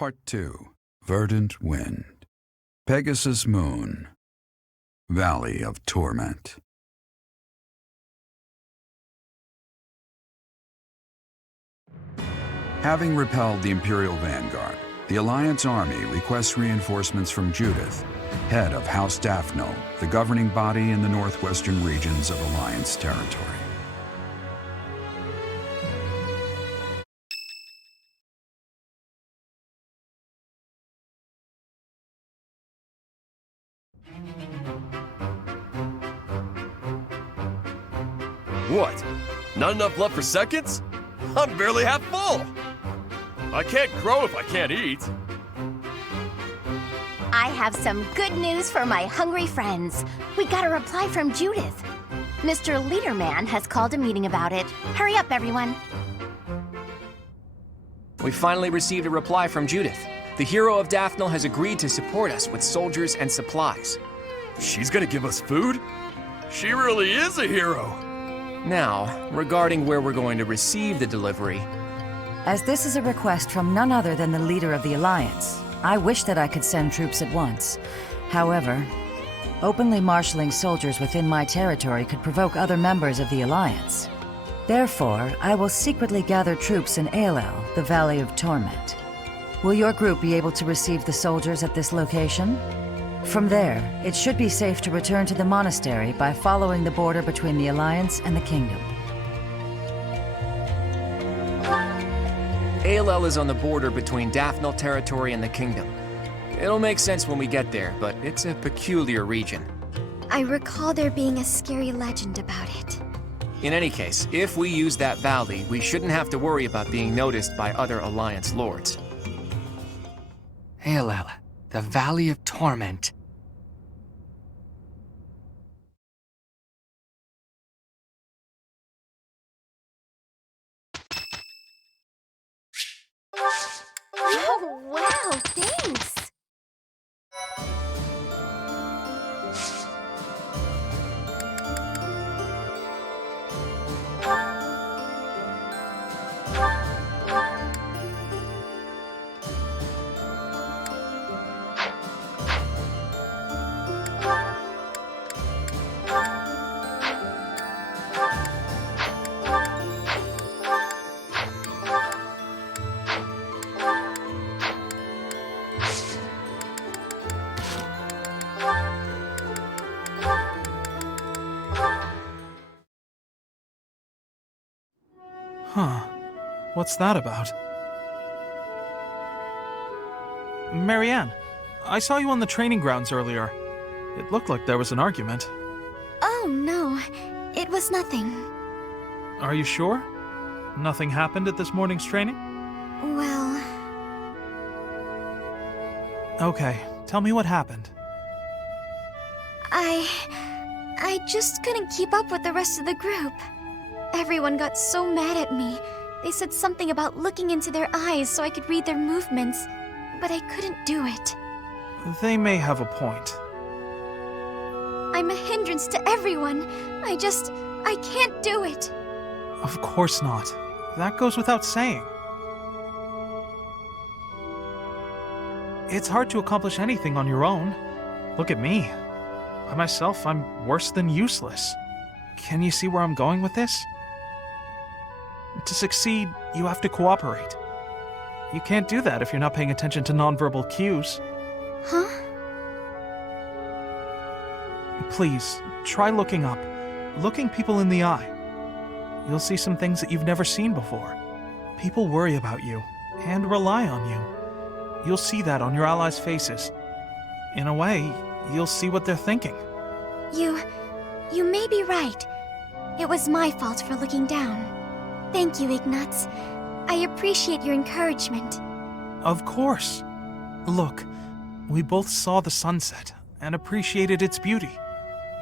Part 2. Verdant Wind. Pegasus Moon. Valley of Torment. Having repelled the Imperial Vanguard, the Alliance army requests reinforcements from Judith, head of House Daphno, the governing body in the northwestern regions of Alliance territory. What? Not enough left for seconds? I'm barely half full! I can't grow if I can't eat. I have some good news for my hungry friends. We got a reply from Judith. Mr. Leaderman has called a meeting about it. Hurry up, everyone. We finally received a reply from Judith. The hero of Daphne has agreed to support us with soldiers and supplies. She's gonna give us food? She really is a hero! Now, regarding where we're going to receive the delivery. As this is a request from none other than the leader of the Alliance, I wish that I could send troops at once. However, openly marshaling soldiers within my territory could provoke other members of the Alliance. Therefore, I will secretly gather troops in Emblem, the Valley of Torment. Will your group be able to receive the soldiers at this location? From there, it should be safe to return to the monastery by following the border between the Alliance and the Kingdom. Emblem is on the border between Daphne territory and the Kingdom. It'll make sense when we get there, but it's a peculiar region. I recall there being a scary legend about it. In any case, if we use that valley, we shouldn't have to worry about being noticed by other Alliance lords. Emblem, the Valley of Torment. Oh, wow, thanks! Huh. What's that about? Marianne, I saw you on the training grounds earlier. It looked like there was an argument. Oh, no. It was nothing. Are you sure? Nothing happened at this morning's training? Well... Okay, tell me what happened. I just couldn't keep up with the rest of the group. Everyone got so mad at me. They said something about looking into their eyes so I could read their movements, but I couldn't do it. They may have a point. I'm a hindrance to everyone. I can't do it. Of course not. That goes without saying. It's hard to accomplish anything on your own. Look at me. By myself, I'm worse than useless. Can you see where I'm going with this? To succeed, you have to cooperate. You can't do that if you're not paying attention to nonverbal cues. Huh? Please, try looking up. Looking people in the eye. You'll see some things that you've never seen before. People worry about you, and rely on you. You'll see that on your allies' faces. In a way, you'll see what they're thinking. You may be right. It was my fault for looking down. Thank you, Ignatz. I appreciate your encouragement. Of course. Look, we both saw the sunset and appreciated its beauty.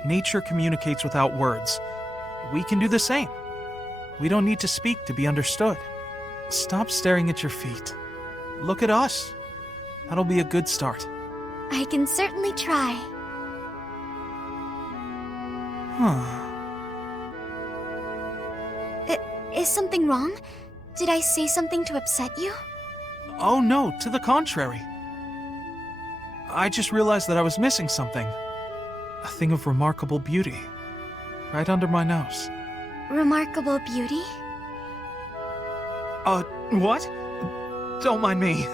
Nature communicates without words. We can do the same. We don't need to speak to be understood. Stop staring at your feet. Look at us. That'll be a good start. I can certainly try. Huh. Is something wrong? Did I say something to upset you? Oh no, to the contrary. I just realized that I was missing something. A thing of remarkable beauty. Right under my nose. Remarkable beauty? What? Don't mind me.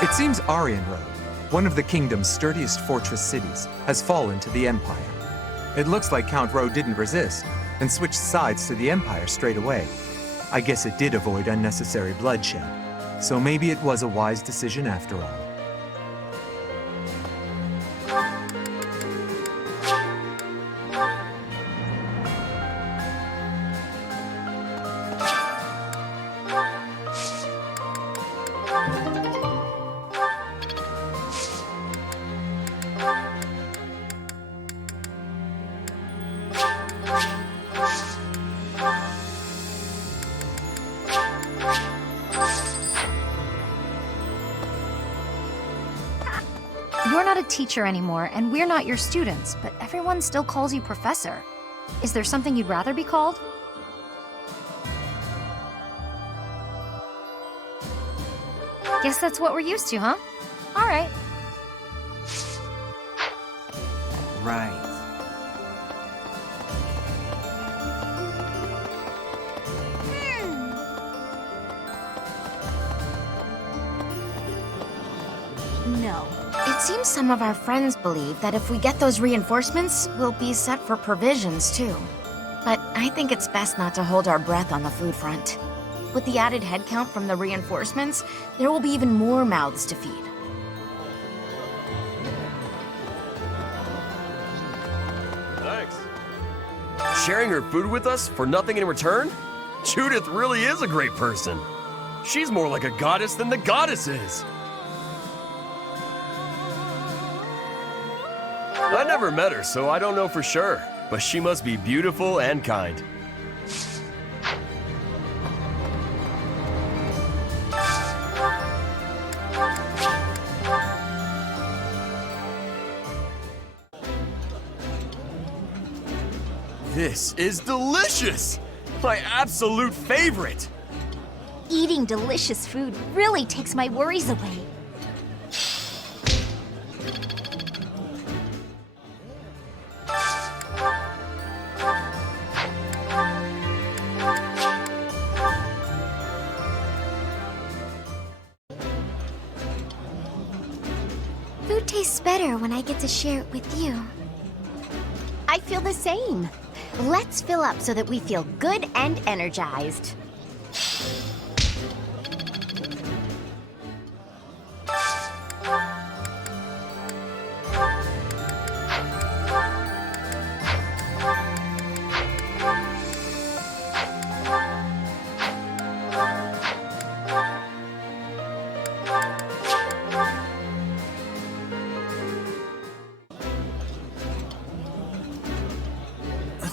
It seems Aryan Road, one of the kingdom's sturdiest fortress cities, has fallen to the Empire. It looks like Count Rowe didn't resist and switched sides to the Empire straight away. I guess it did avoid unnecessary bloodshed, so maybe it was a wise decision after all. You're not a teacher anymore, and we're not your students, but everyone still calls you professor. Is there something you'd rather be called? Guess that's what we're used to, huh? All right. Right. No. It seems some of our friends believe that if we get those reinforcements, we'll be set for provisions too. But I think it's best not to hold our breath on the food front. With the added headcount from the reinforcements, there will be even more mouths to feed. Thanks. Sharing her food with us for nothing in return? Judith really is a great person. She's more like a goddess than the goddess is. I never met her, so I don't know for sure, but she must be beautiful and kind. This is delicious! My absolute favorite! Eating delicious food really takes my worries away. Food tastes better when I get to share it with you. I feel the same. Let's fill up so that we feel good and energized.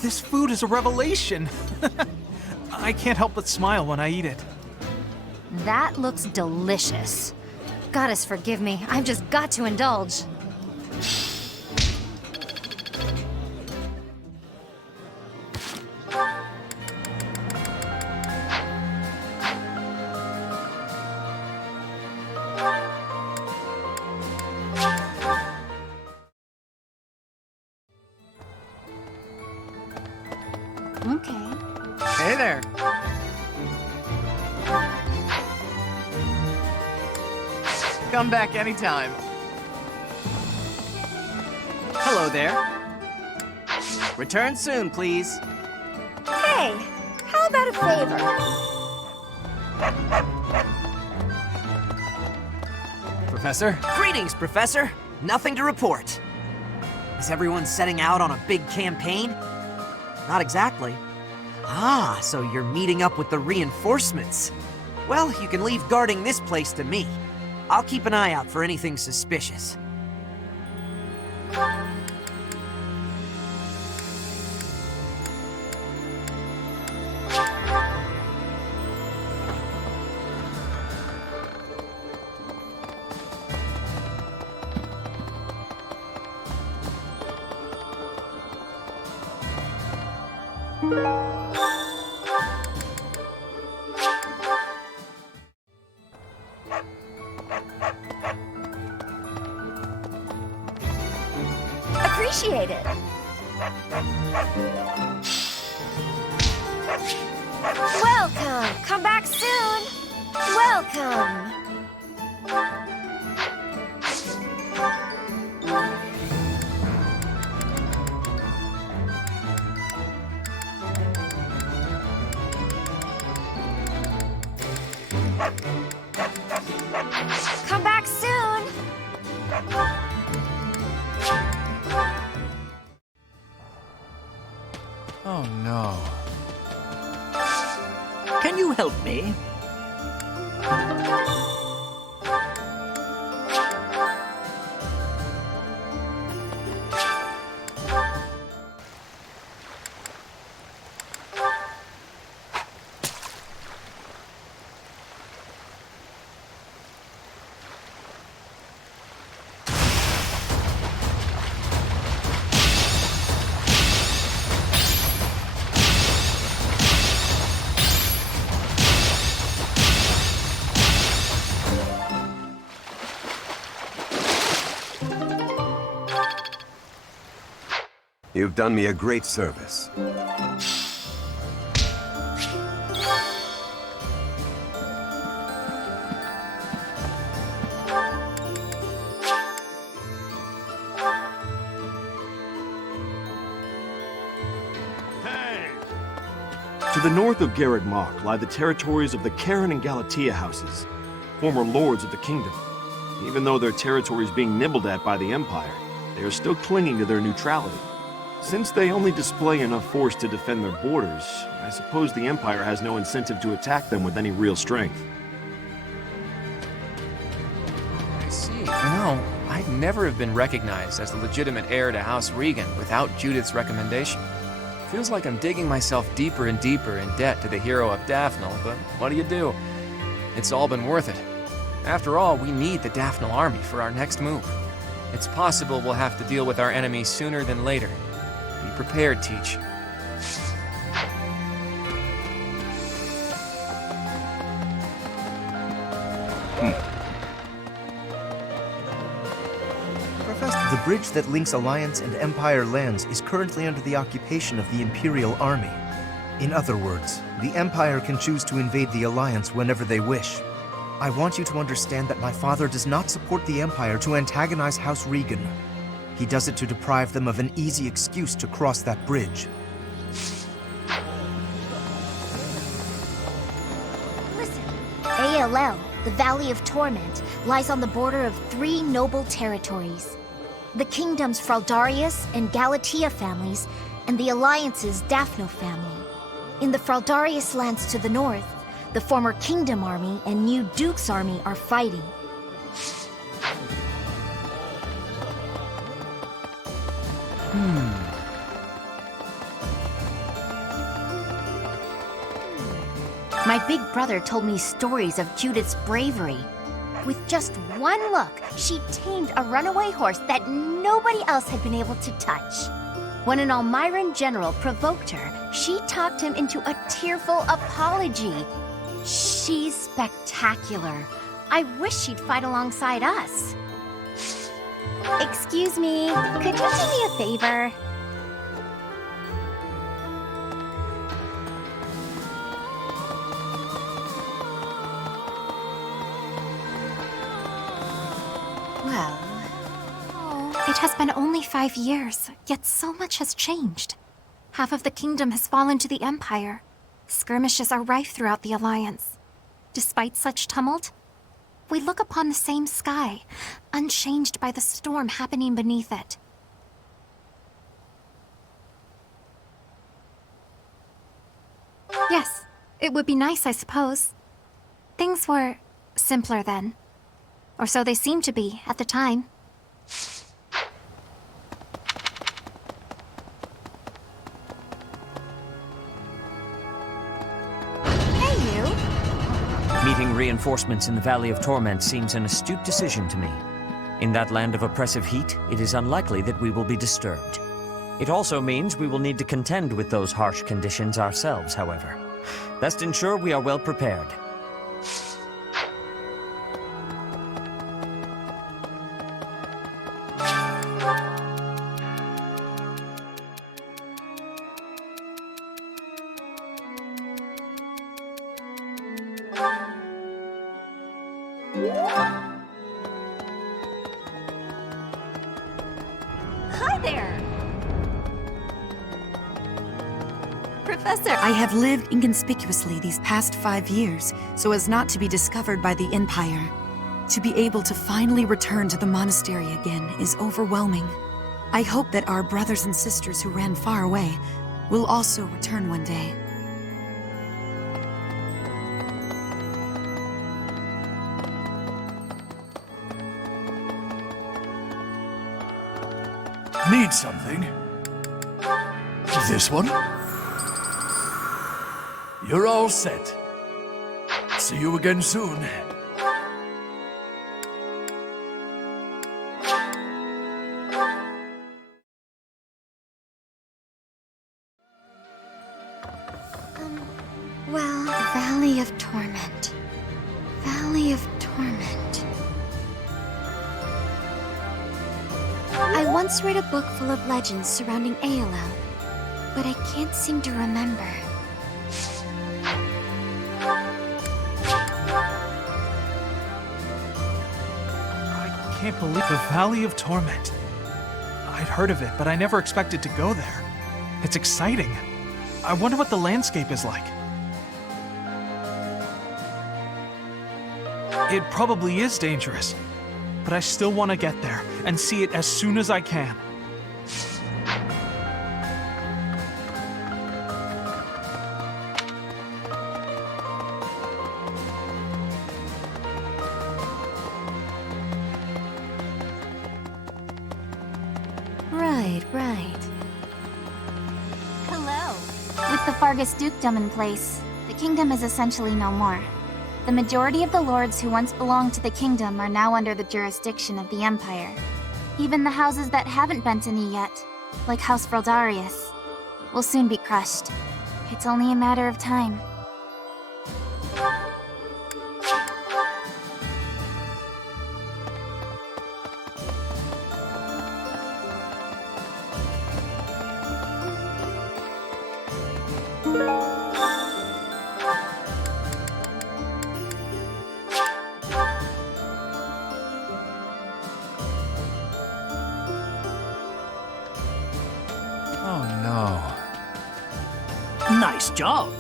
This food is a revelation. I can't help but smile when I eat it. That looks delicious. Goddess, forgive me. I've just got to indulge. Okay. Hey there. Come back anytime. Hello there. Return soon, please. Hey, how about a favor? Professor. Greetings, Professor. Nothing to report. Is everyone setting out on a big campaign? Not exactly. Ah, so you're meeting up with the reinforcements. Well, you can leave guarding this place to me. I'll keep an eye out for anything suspicious. Appreciate it. Welcome. Come back soon. Welcome. Come back soon. Oh no. Can you help me? You've done me a great service. To the north of Garreg Mach lie the territories of the Karen and Galatea houses, former lords of the kingdom. Even though their territory is being nibbled at by the Empire, they are still clinging to their neutrality. Since they only display enough force to defend their borders, I suppose the Empire has no incentive to attack them with any real strength. I see. You know, I'd never have been recognized as the legitimate heir to House Regan without Judith's recommendation. Feels like I'm digging myself deeper and deeper in debt to the hero of Daphnel, but what do? It's all been worth it. After all, we need the Daphnel army for our next move. It's possible we'll have to deal with our enemies sooner than later. Be prepared, Teach. The bridge that links Alliance and Empire lands is currently under the occupation of the Imperial Army. In other words, the Empire can choose to invade the Alliance whenever they wish. I want you to understand that my father does not support the Empire to antagonize House Regan. He does it to deprive them of an easy excuse to cross that bridge. Listen, ALL, the Valley of Torment, lies on the border of 3 noble territories. The kingdom's Fraldarius and Galatea families, and the Alliance's Daphnel family. In the Fraldarius lands to the north, the former Kingdom Army and new Duke's Army are fighting. My big brother told me stories of Judith's bravery. With just one look, she tamed a runaway horse that nobody else had been able to touch. When an Almiran general provoked her, she talked him into a tearful apology. She's spectacular. I wish she'd fight alongside us. Excuse me, could you do me a favor? Well... It has been only 5 years, yet so much has changed. Half of the kingdom has fallen to the Empire. Skirmishes are rife throughout the Alliance. Despite such tumult, We look upon the same sky, unchanged by the storm happening beneath it. Yes, it would be nice, I suppose. Things were simpler then. Or so they seemed to be at the time. Hey, you! Meeting reinforcements in the Valley of Torment seems an astute decision to me. In that land of oppressive heat, it is unlikely that we will be disturbed. It also means we will need to contend with those harsh conditions ourselves, however. Best ensure we are well prepared. Hi there! Professor! I have lived inconspicuously these past 5 years, so as not to be discovered by the Empire. To be able to finally return to the monastery again is overwhelming. I hope that our brothers and sisters who ran far away will also return one day. Need something? This one? You're all set. See you again soon. Well, Valley of Torment. Valley of Torment. I once read a book full of legends surrounding Aelel, but I can't seem to remember. I can't believe the Valley of Torment. I'd heard of it, but I never expected to go there. It's exciting. I wonder what the landscape is like. It probably is dangerous, but I still want to get there and see it as soon as I can. Right. Hello. With the Fargus dukedom in place, the kingdom is essentially no more. The majority of the lords who once belonged to the kingdom are now under the jurisdiction of the Empire. Even the houses that haven't bent a knee yet, like House Fraldarius, will soon be crushed. It's only a matter of time. Oh no. Nice job.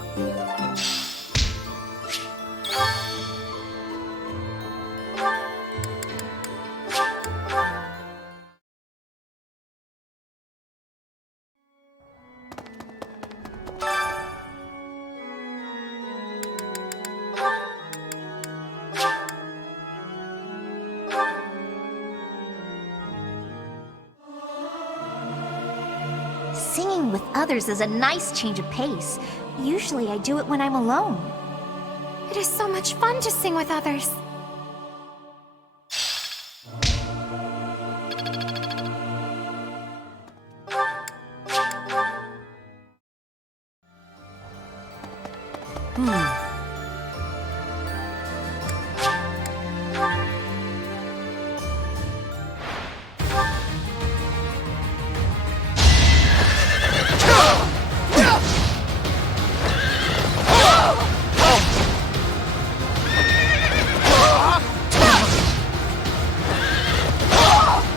Singing with others is a nice change of pace. Usually I do it when I'm alone. It is so much fun to sing with others.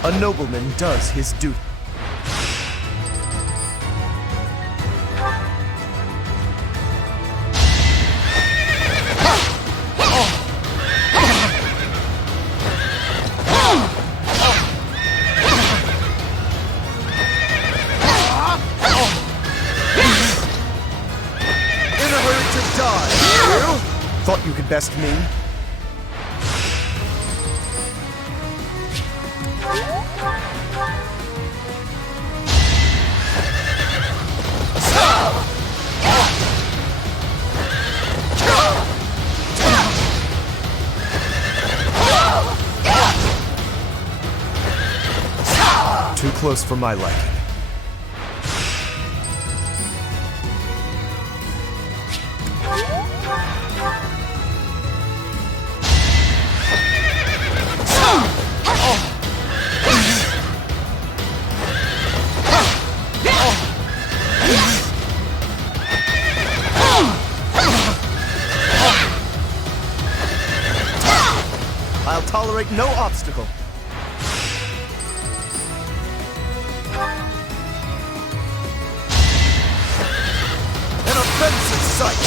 A nobleman does his duty. test me? Too close for my liking. I'll tolerate no obstacle. An offensive sight!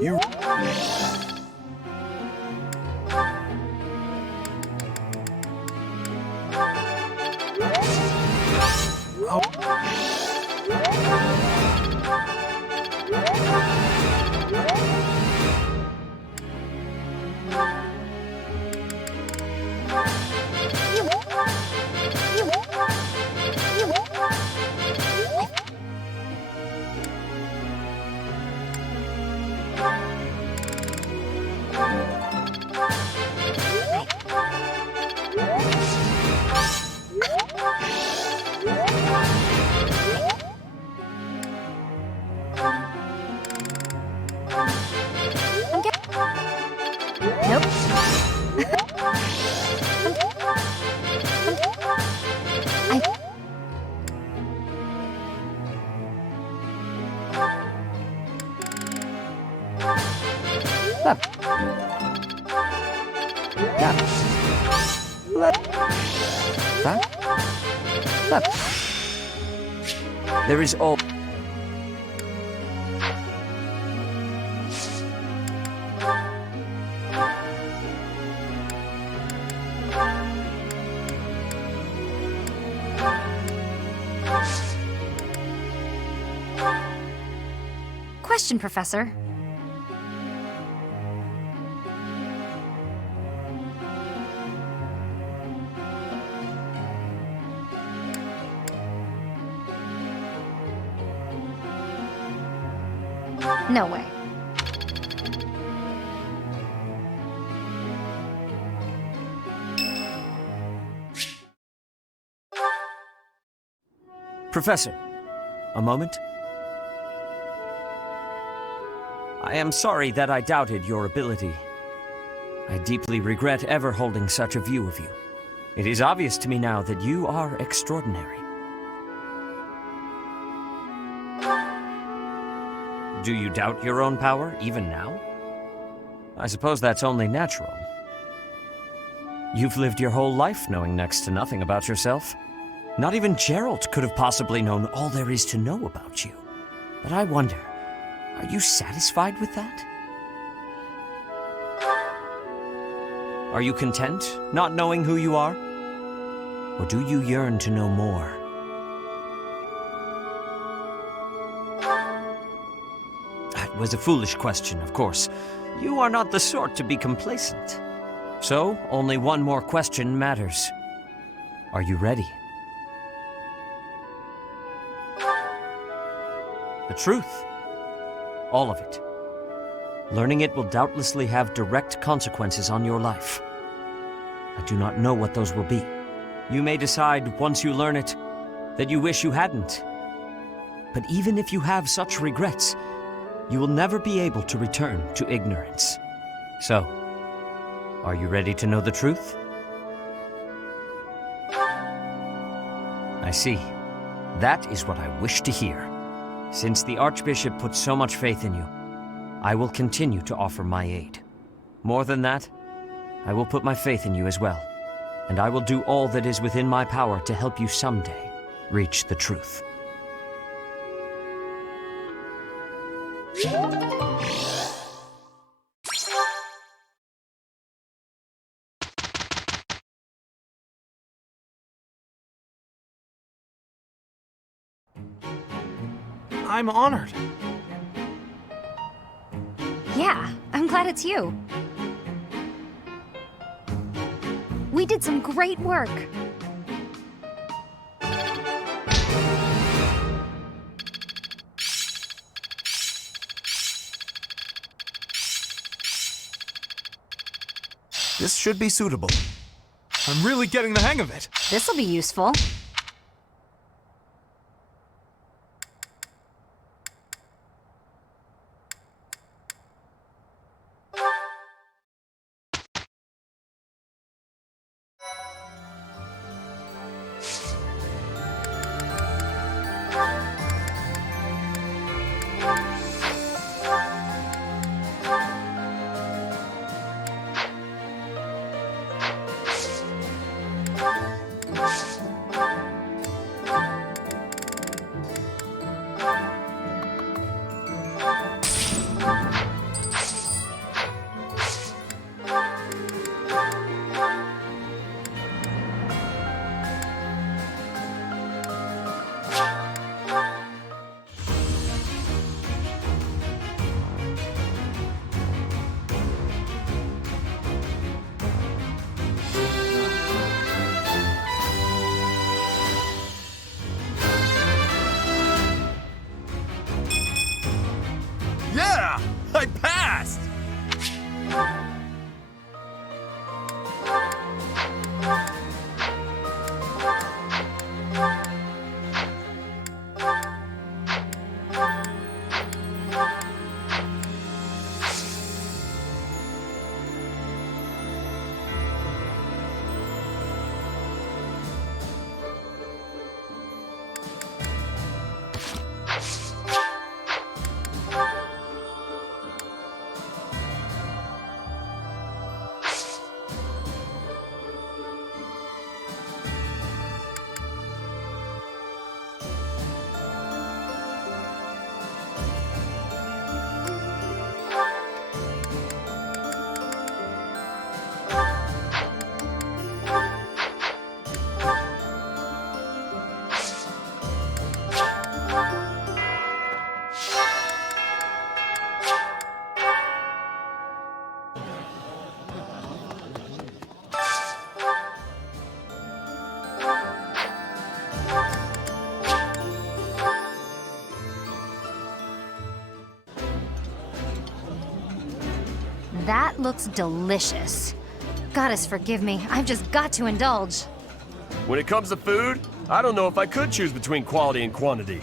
You... There is all... Question, Professor. No way. Professor, a moment. I am sorry that I doubted your ability. I deeply regret ever holding such a view of you. It is obvious to me now that you are extraordinary. Do you doubt your own power, even now? I suppose that's only natural. You've lived your whole life knowing next to nothing about yourself. Not even Geralt could have possibly known all there is to know about you. But I wonder, are you satisfied with that? Are you content, not knowing who you are? Or do you yearn to know more? That was a foolish question, of course. You are not the sort to be complacent. So, only one more question matters. Are you ready? The truth. All of it. Learning it will doubtlessly have direct consequences on your life. I do not know what those will be. You may decide, once you learn it, that you wish you hadn't. But even if you have such regrets, you will never be able to return to ignorance. So, are you ready to know the truth? I see. That is what I wish to hear. Since the Archbishop put so much faith in you, I will continue to offer my aid. More than that, I will put my faith in you as well, and I will do all that is within my power to help you someday reach the truth. I'm honored. Yeah, I'm glad it's you. We did some great work. This should be suitable. I'm really getting the hang of it. This'll be useful. Yeah! I passed! That looks delicious. Goddess, forgive me. I've just got to indulge. When it comes to food, I don't know if I could choose between quality and quantity.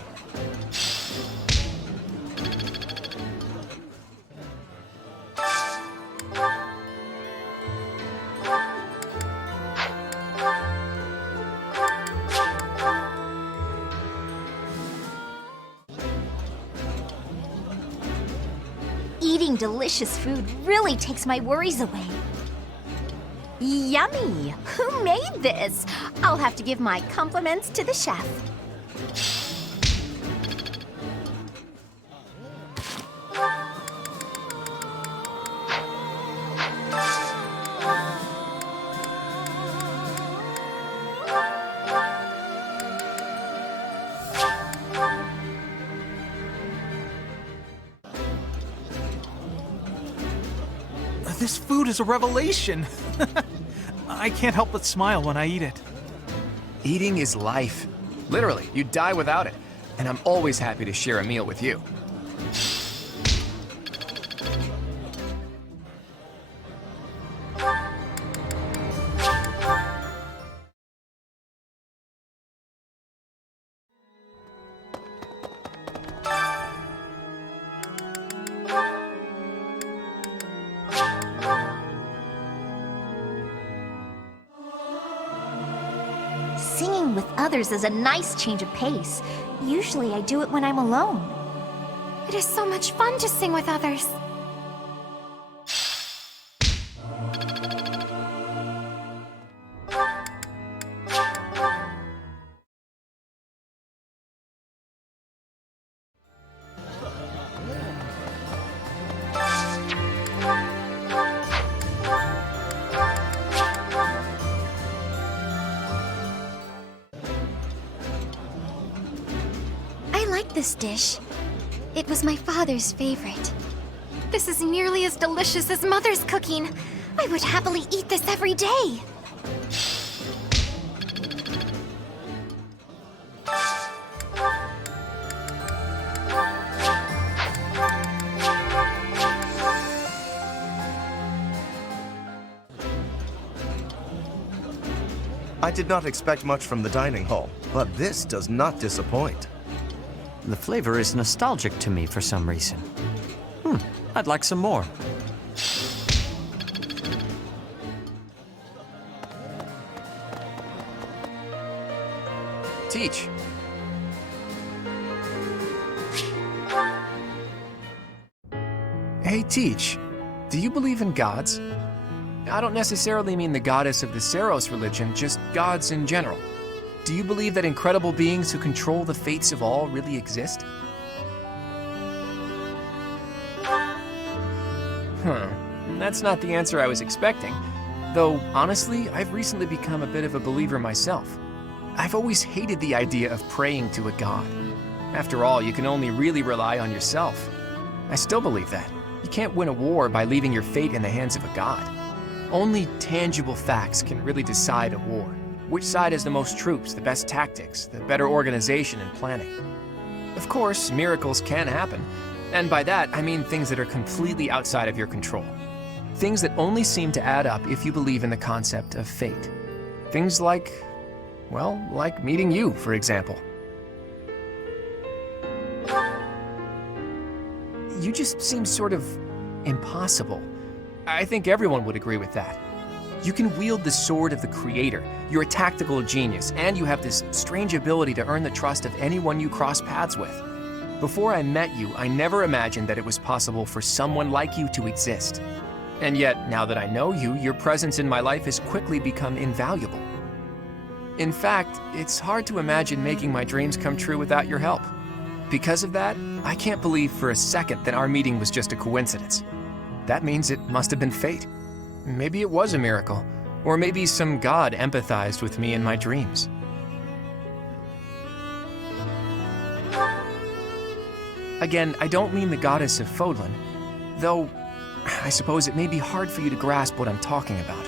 Eating delicious food really takes my worries away. Yummy! Who made this? I'll have to give my compliments to the chef. This food is a revelation. I can't help but smile when I eat it. Eating is life. Literally, you die without it. And I'm always happy to share a meal with you. Singing with others is a nice change of pace. Usually I do it when I'm alone. It is so much fun to sing with others. I like this dish. It was my father's favorite. This is nearly as delicious as Mother's cooking. I would happily eat this every day. I did not expect much from the dining hall, but this does not disappoint. The flavor is nostalgic to me for some reason. I'd like some more. Teach. Hey, Teach. Do you believe in gods? I don't necessarily mean the goddess of the Seros religion, just gods in general. Do you believe that incredible beings who control the fates of all really exist? That's not the answer I was expecting. Though, honestly, I've recently become a bit of a believer myself. I've always hated the idea of praying to a god. After all, you can only really rely on yourself. I still believe that. You can't win a war by leaving your fate in the hands of a god. Only tangible facts can really decide a war. Which side has the most troops, the best tactics, the better organization and planning. Of course, miracles can happen. And by that, I mean things that are completely outside of your control. Things that only seem to add up if you believe in the concept of fate. Things like, well, like meeting you, for example. You just seem sort of impossible. I think everyone would agree with that. You can wield the sword of the Creator, you're a tactical genius, and you have this strange ability to earn the trust of anyone you cross paths with. Before I met you, I never imagined that it was possible for someone like you to exist. And yet, now that I know you, your presence in my life has quickly become invaluable. In fact, it's hard to imagine making my dreams come true without your help. Because of that, I can't believe for a second that our meeting was just a coincidence. That means it must have been fate. Maybe it was a miracle, or maybe some god empathized with me in my dreams. Again, I don't mean the goddess of Fodlan, though I suppose it may be hard for you to grasp what I'm talking about.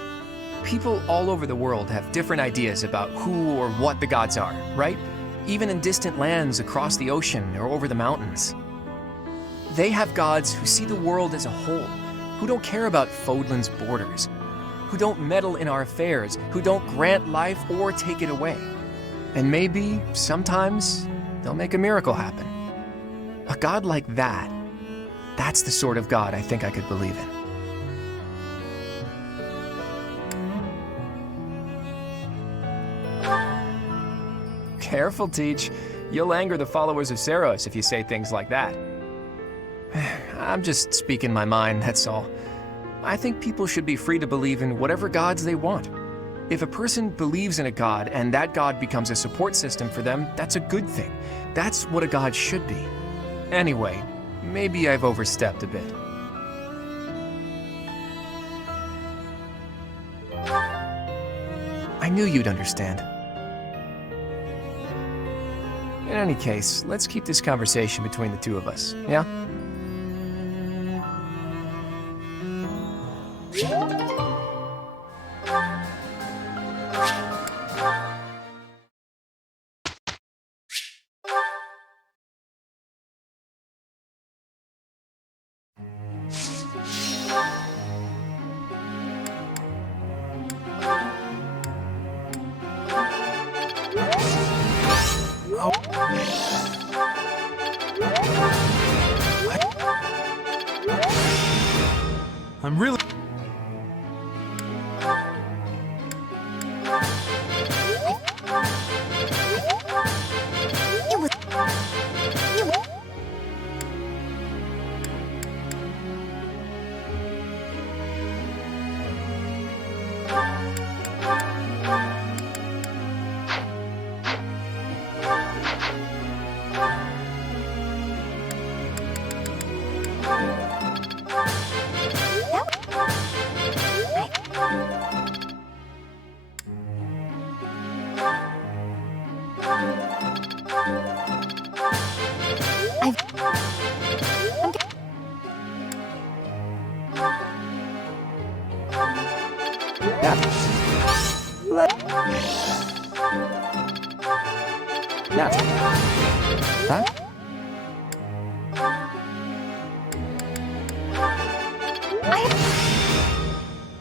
People all over the world have different ideas about who or what the gods are, right? Even in distant lands across the ocean or over the mountains. They have gods who see the world as a whole, who don't care about Fodlan's borders, who don't meddle in our affairs, who don't grant life or take it away. And maybe, sometimes, they'll make a miracle happen. A god like that, that's the sort of god I think I could believe in. Careful, Teach. You'll anger the followers of Seros if you say things like that. I'm just speaking my mind, that's all. I think people should be free to believe in whatever gods they want. If a person believes in a god and that god becomes a support system for them, that's a good thing. That's what a god should be. Anyway, maybe I've overstepped a bit. I knew you'd understand. In any case, let's keep this conversation between the two of us, yeah? I'm really...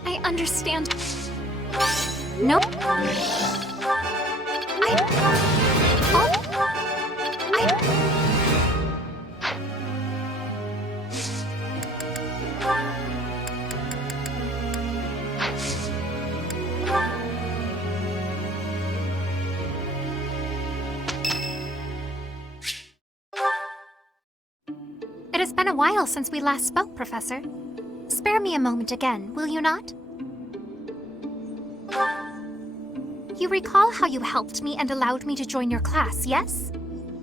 I understand. No. It has been a while since we last spoke, Professor. Spare me a moment again, will you not? You recall how you helped me and allowed me to join your class, yes?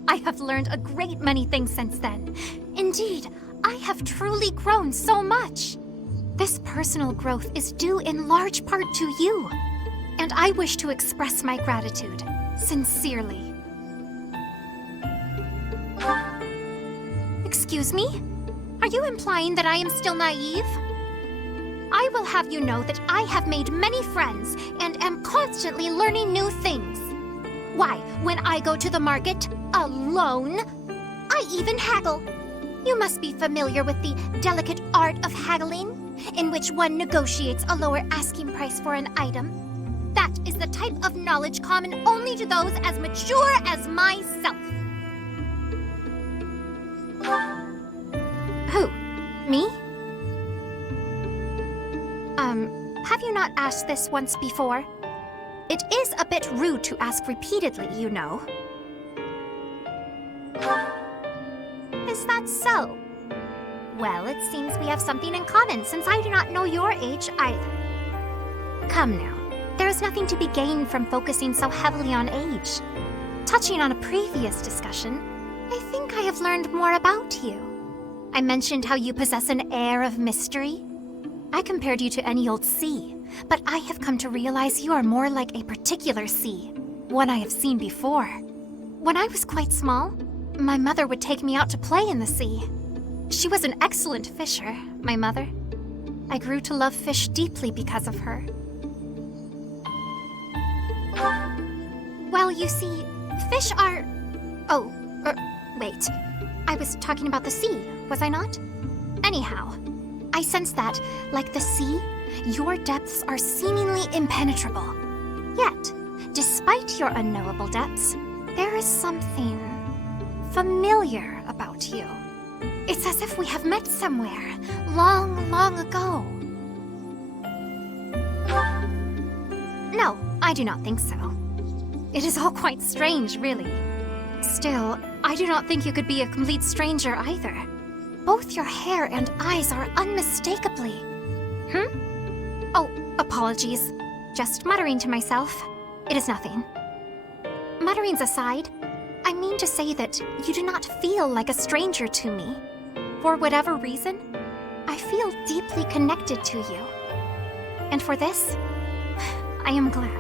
I have learned a great many things since then. Indeed, I have truly grown so much. This personal growth is due in large part to you, and I wish to express my gratitude, sincerely. Excuse me? Are you implying that I am still naive? I will have you know that I have made many friends and am constantly learning new things. Why, when I go to the market, alone, I even haggle. You must be familiar with the delicate art of haggling, in which one negotiates a lower asking price for an item. That is the type of knowledge common only to those as mature as myself. Who? Me? Have you not asked this once before? It is a bit rude to ask repeatedly, you know. Is that so? Well, it seems we have something in common, since I do not know your age either. Come now, there is nothing to be gained from focusing so heavily on age. Touching on a previous discussion, I think I have learned more about you. I mentioned how you possess an air of mystery. I compared you to any old sea, but I have come to realize you are more like a particular sea, one I have seen before. When I was quite small, my mother would take me out to play in the sea. She was an excellent fisher, my mother. I grew to love fish deeply because of her. Well, you see, fish are... Oh, wait. I was talking about the sea, was I not? Anyhow, I sense that, like the sea, your depths are seemingly impenetrable. Yet, despite your unknowable depths, there is something familiar about you. It's as if we have met somewhere, long, long ago. No, I do not think so. It is all quite strange, really. Still, I do not think you could be a complete stranger either. Both your hair and eyes are unmistakably... Oh, apologies. Just muttering to myself. It is nothing. Mutterings aside, I mean to say that you do not feel like a stranger to me. For whatever reason, I feel deeply connected to you. And for this, I am glad.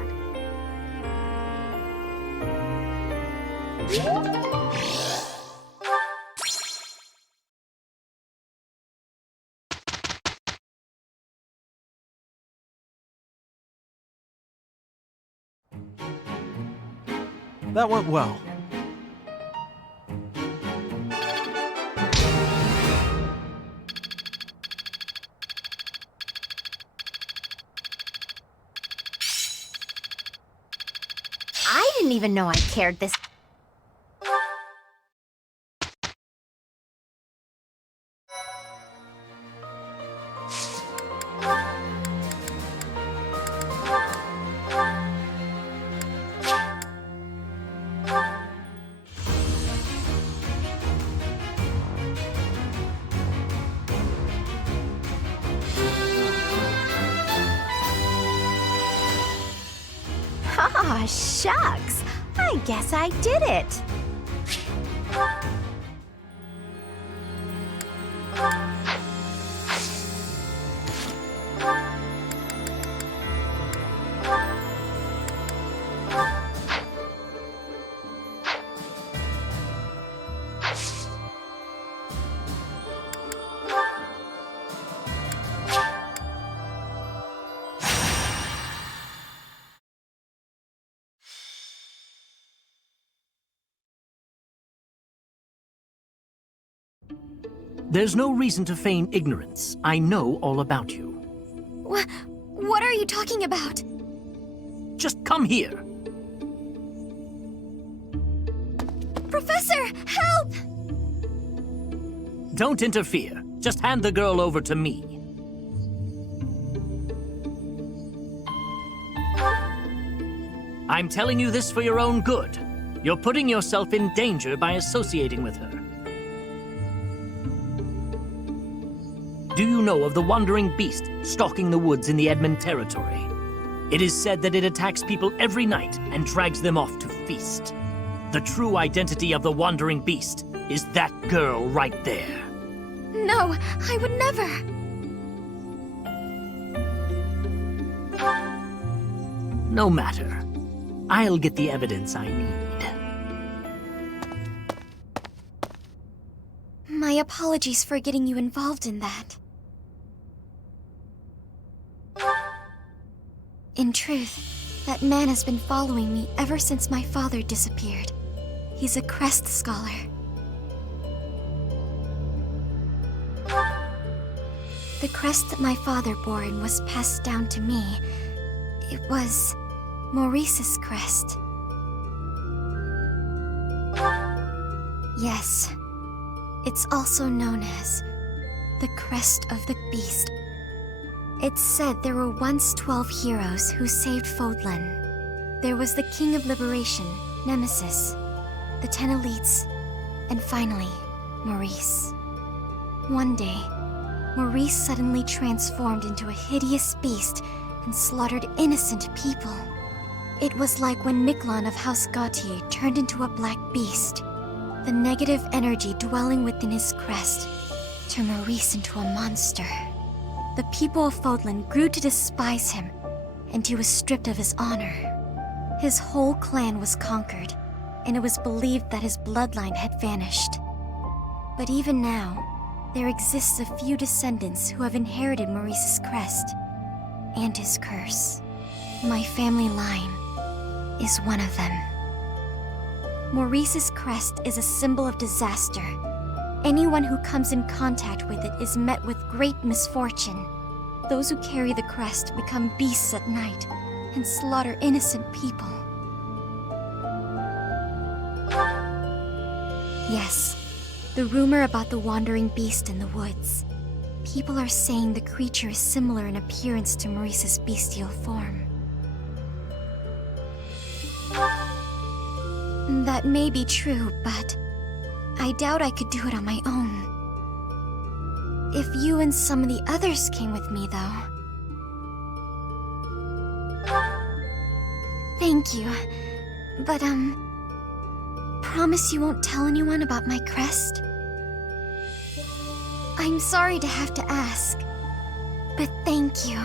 That went well. I didn't even know I cared this. Aw, shucks. I guess I did it. There's no reason to feign ignorance. I know all about you. What are you talking about? Just come here. Professor, help! Don't interfere. Just hand the girl over to me. I'm telling you this for your own good. You're putting yourself in danger by associating with her. Do you know of the wandering beast stalking the woods in the Edmund territory? It is said that it attacks people every night and drags them off to feast. The true identity of the wandering beast is that girl right there. No, I would never. No matter. I'll get the evidence I need. My apologies for getting you involved in that. In truth, that man has been following me ever since my father disappeared. He's a crest scholar. The crest that my father bore and was passed down to me, it was Maurice's crest. Yes, it's also known as the Crest of the Beast. It's said there were once 12 heroes who saved Fodlan. There was the King of Liberation, Nemesis, the 10 elites, and finally, Maurice. One day, Maurice suddenly transformed into a hideous beast and slaughtered innocent people. It was like when Miquelon of House Gautier turned into a black beast. The negative energy dwelling within his crest turned Maurice into a monster. The people of Fodlan grew to despise him, and he was stripped of his honor. His whole clan was conquered, and it was believed that his bloodline had vanished. But even now, there exists a few descendants who have inherited Maurice's crest and his curse. My family line is one of them. Maurice's crest is a symbol of disaster. Anyone who comes in contact with it is met with great misfortune. Those who carry the crest become beasts at night and slaughter innocent people. Yes, the rumor about the wandering beast in the woods. People are saying the creature is similar in appearance to Maurice's bestial form. That may be true, but I doubt I could do it on my own. If you and some of the others came with me, though. Thank you. But, promise you won't tell anyone about my crest? I'm sorry to have to ask, but thank you.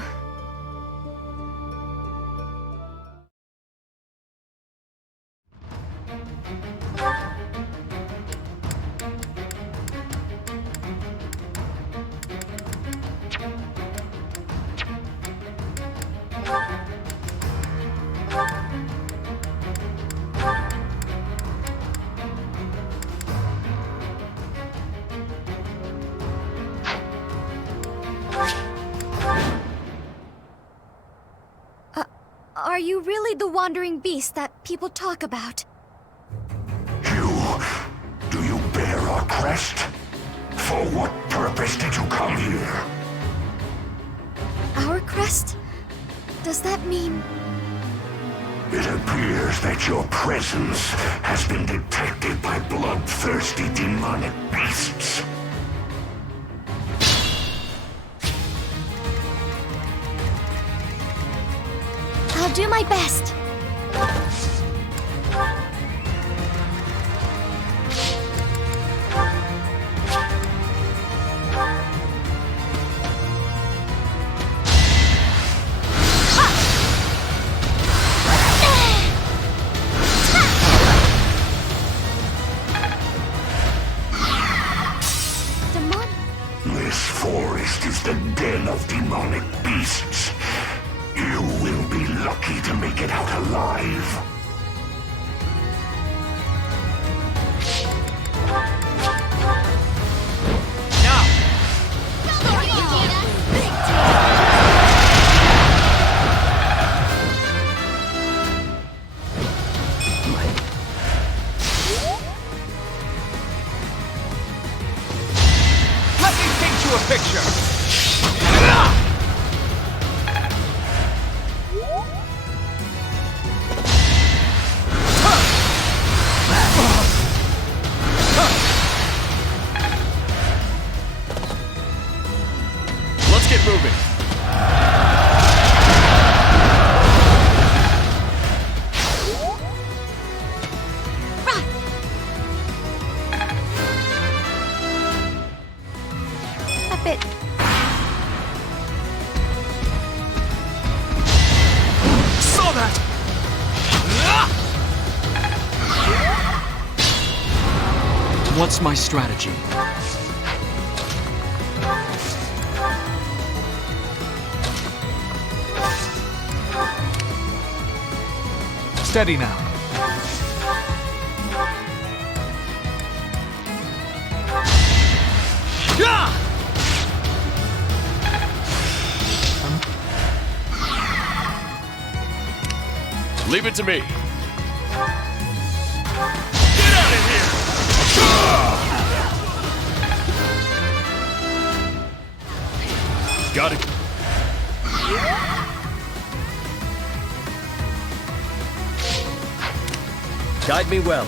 Are you really the wandering beast that people talk about? Do you bear our crest? For what purpose did you come here? Our crest? Does that mean... It appears that your presence has been detected by bloodthirsty demonic beasts. I'll do my best. This forest is the den of demonic beasts. You will be lucky to make it out alive. No! you a picture. Let's get moving. A bit. Saw that! What's my strategy? Steady now. Leave it to me. Get out of here! Got it. Guide me well.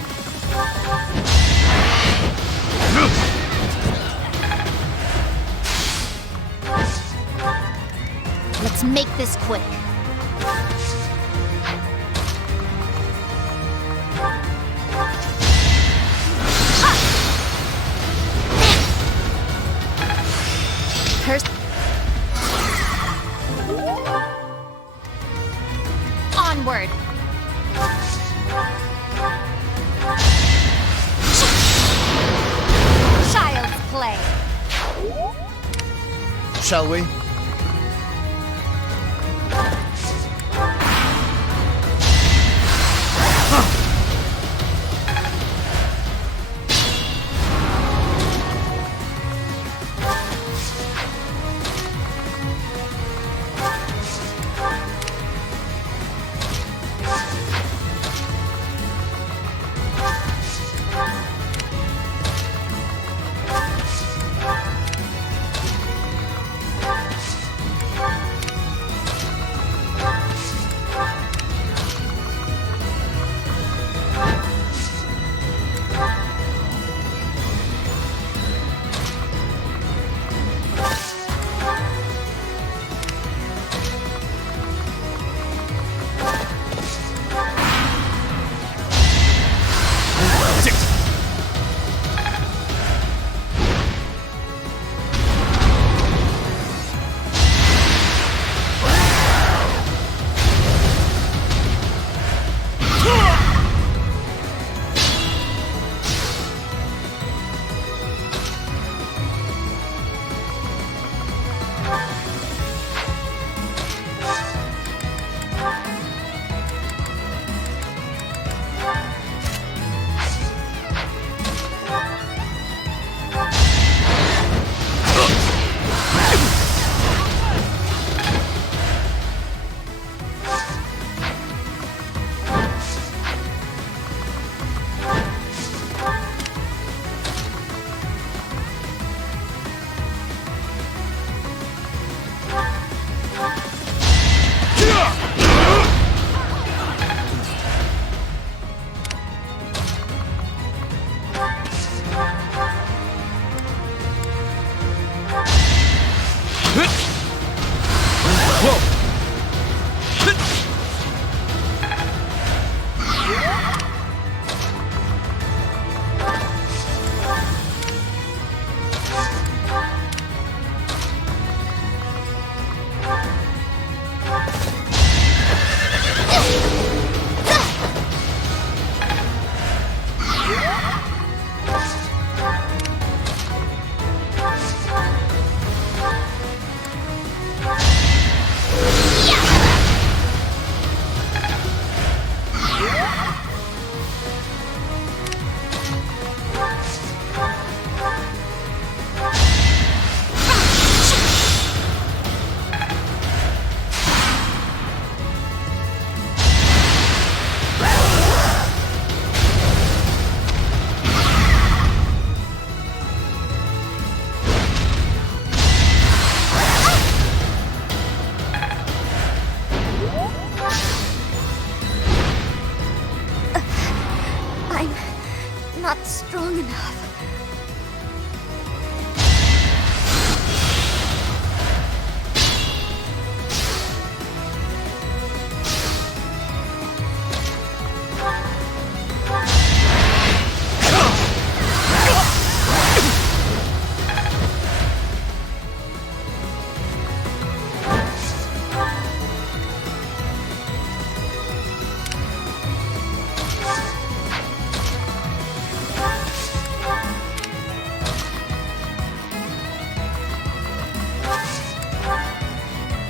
Let's make this quick. Onward. Child's play. Shall we?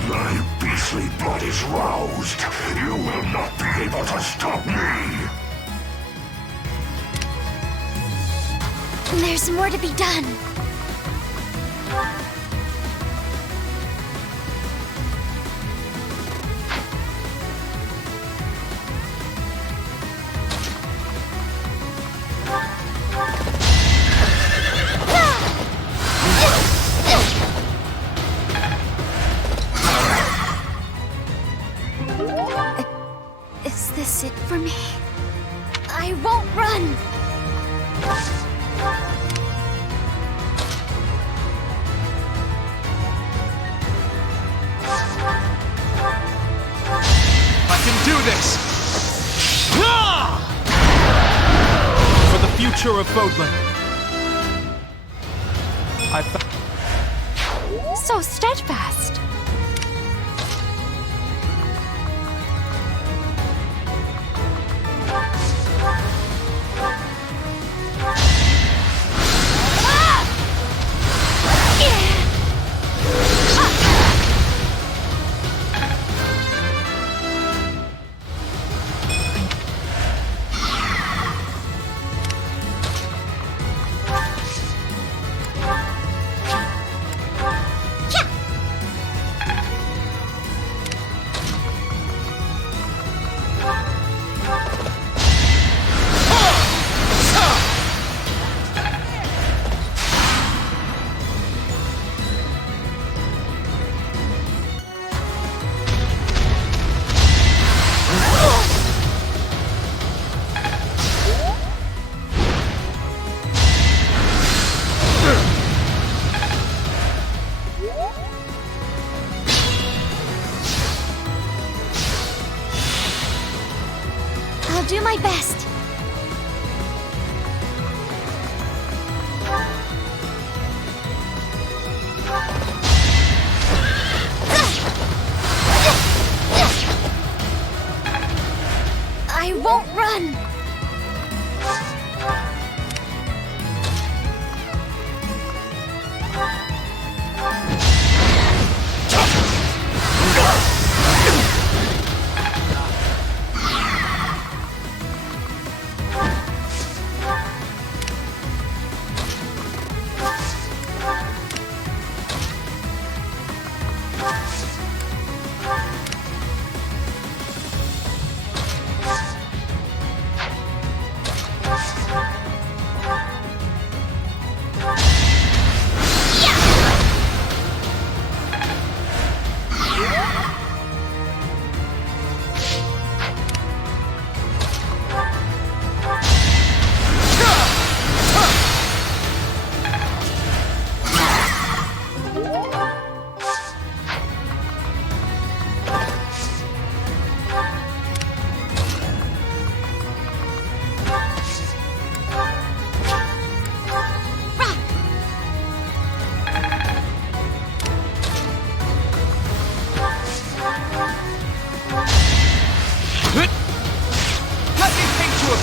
My beastly blood is roused. You will not be able to stop me. There's more to be done. Is this it for me? I won't run! I can do this! For the future of Bodlin. So steadfast. I'll do my best. I won't run.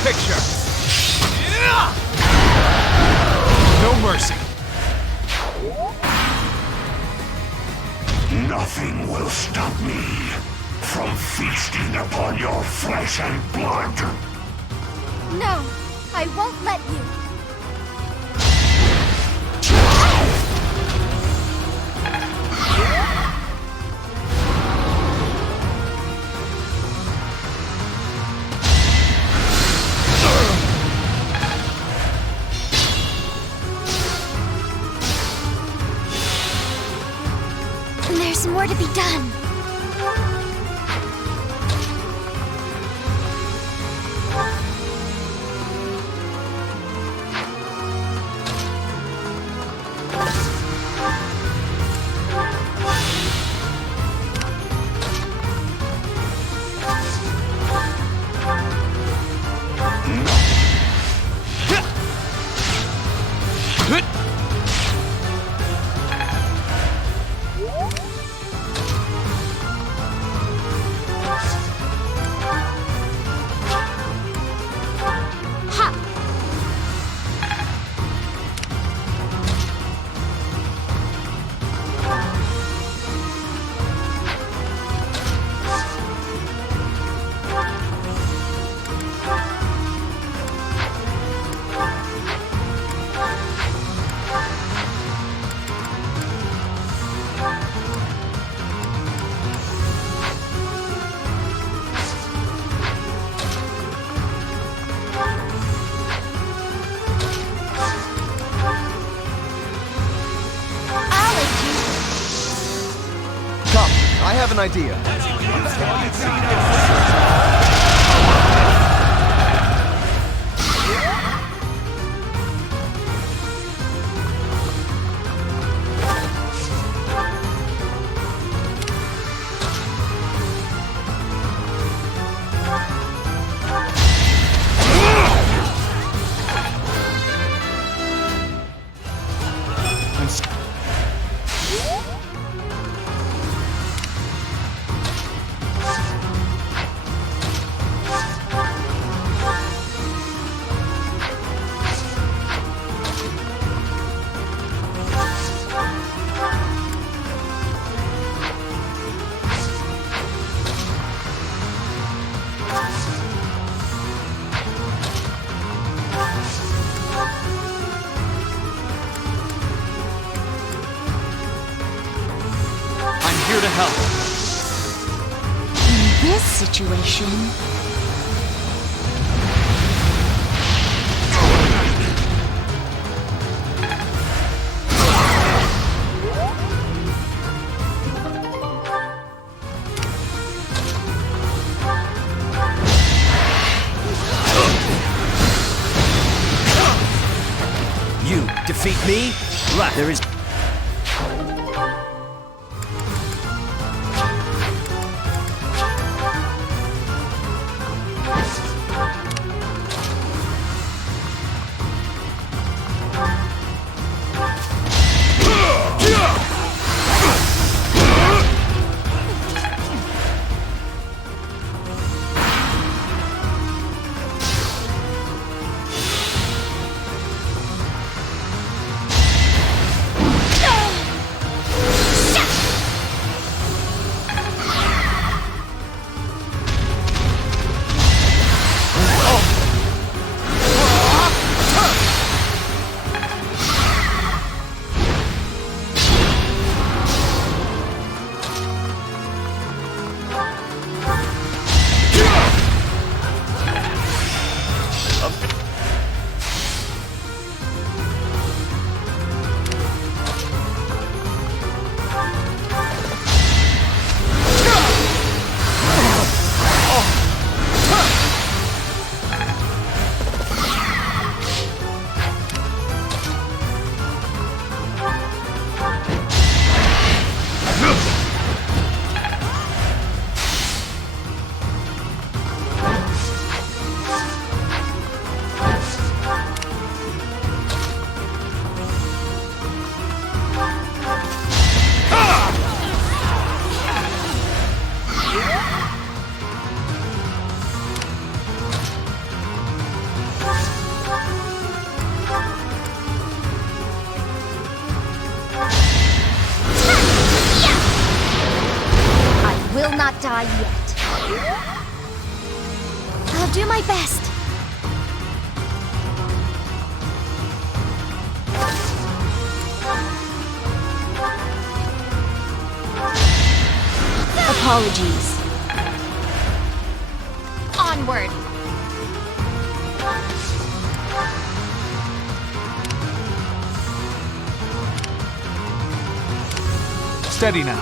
Picture. No mercy. Nothing will stop me from feasting upon your flesh and blood. No, I won't let you. There's more to be done. have an idea. Here to help. In this situation... You defeat me? Right. There is... will not die yet. I'll do my best. Apologies. Onward. Steady now.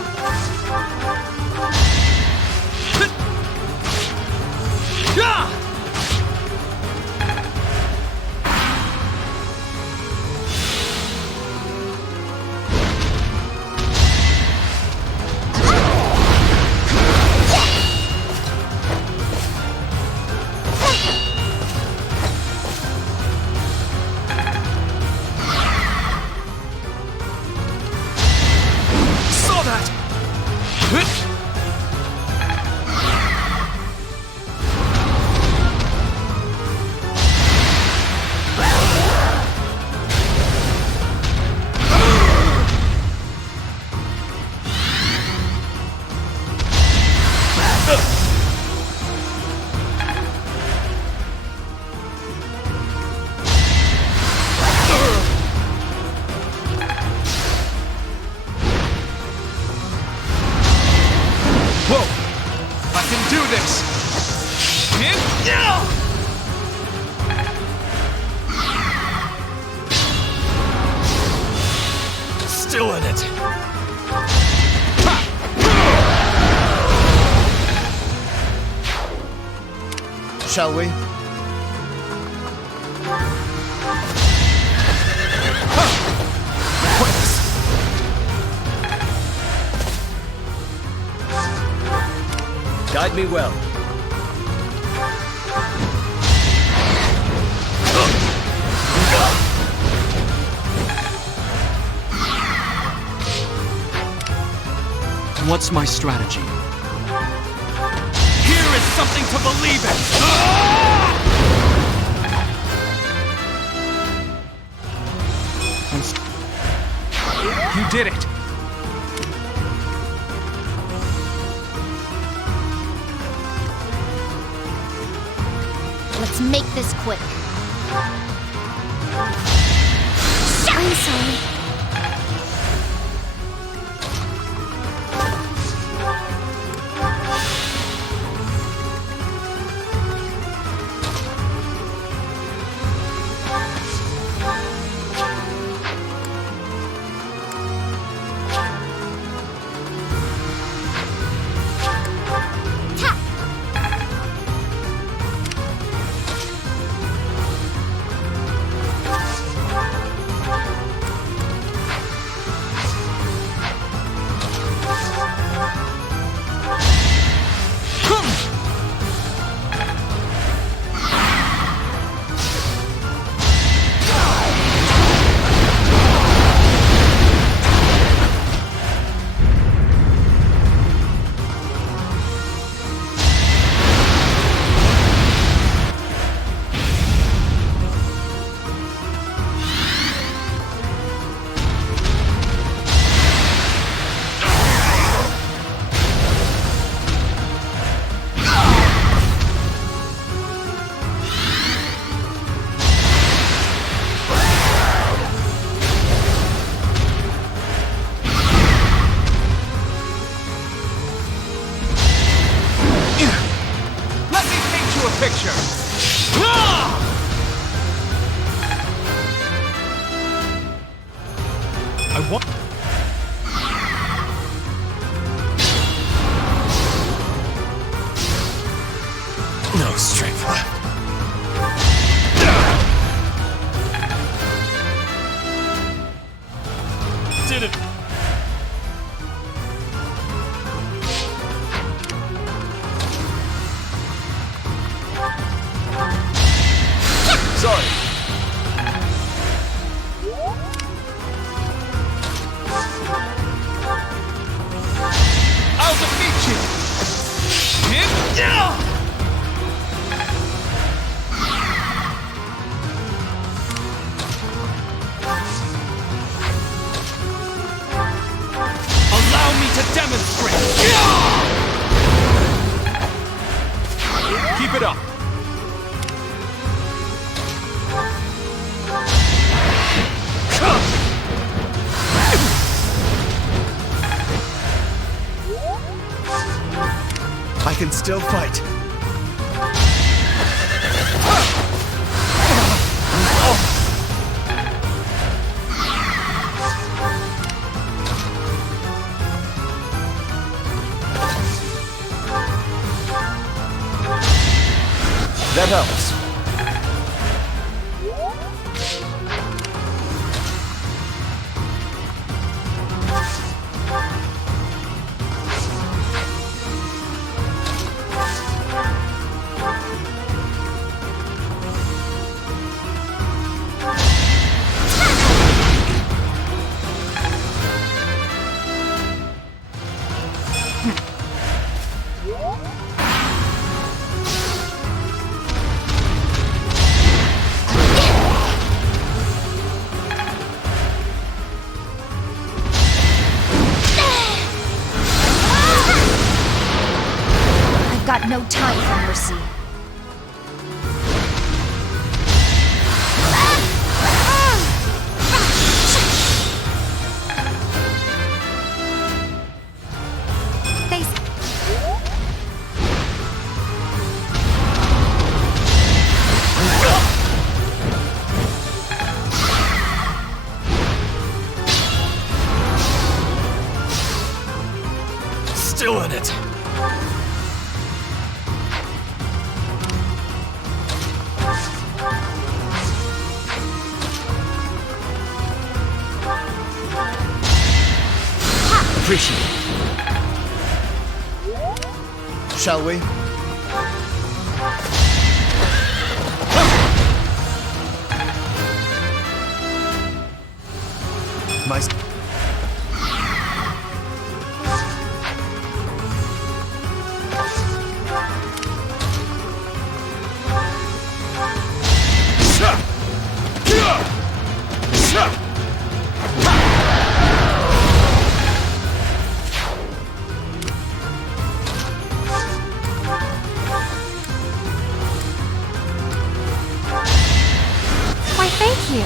Saw that! Whoa! I can do this! Still in it. shall we? Guide me well. What's my strategy? Here is something to believe in! You did it! Let's make this quick. I'm sorry. No strength left. Did it. Sorry. I'll defeat you! Allow me to demonstrate! Keep it up! I can still fight. That helps. Got no time for mercy. Still in it. Appreciate it. Shall we? My... Why, thank you.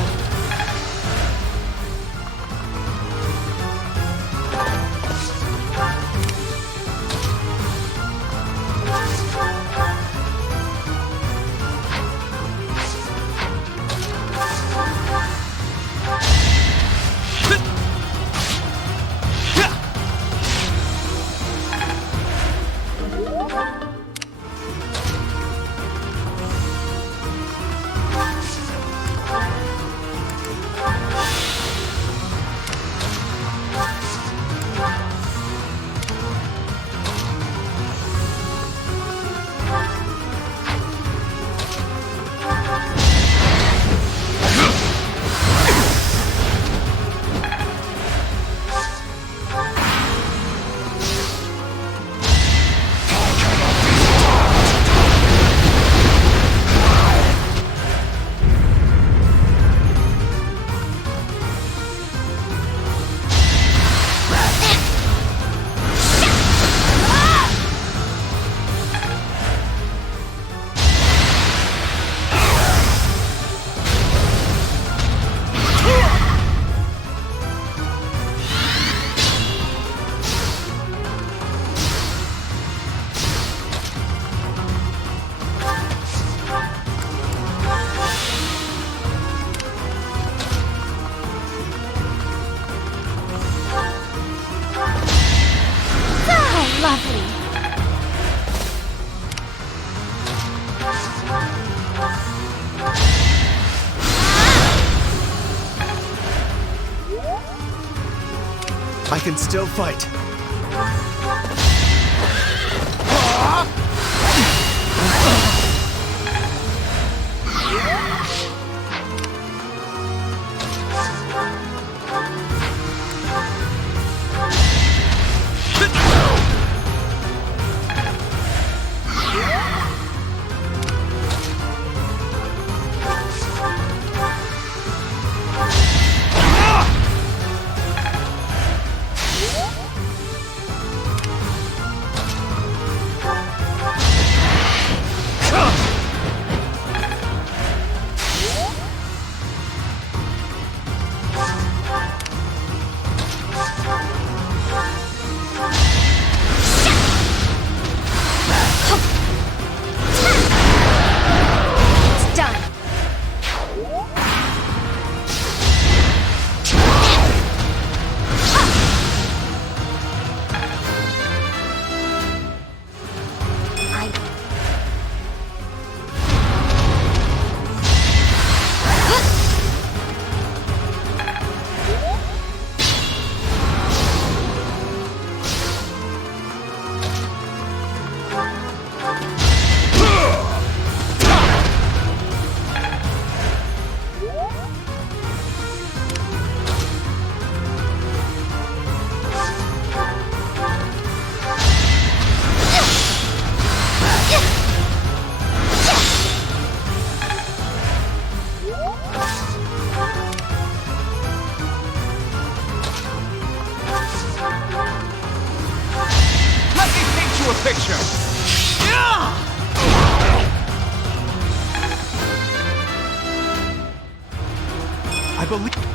Lovely. I can still fight. I believe...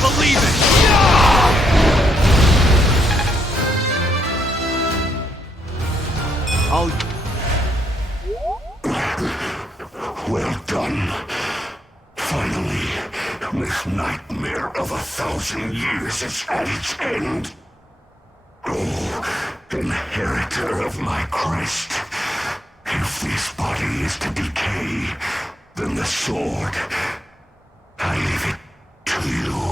believe it! Well done. Finally, this nightmare of 1,000 years is at its end. Oh, inheritor of my crest. If this body is to decay, then the sword, I leave it to you.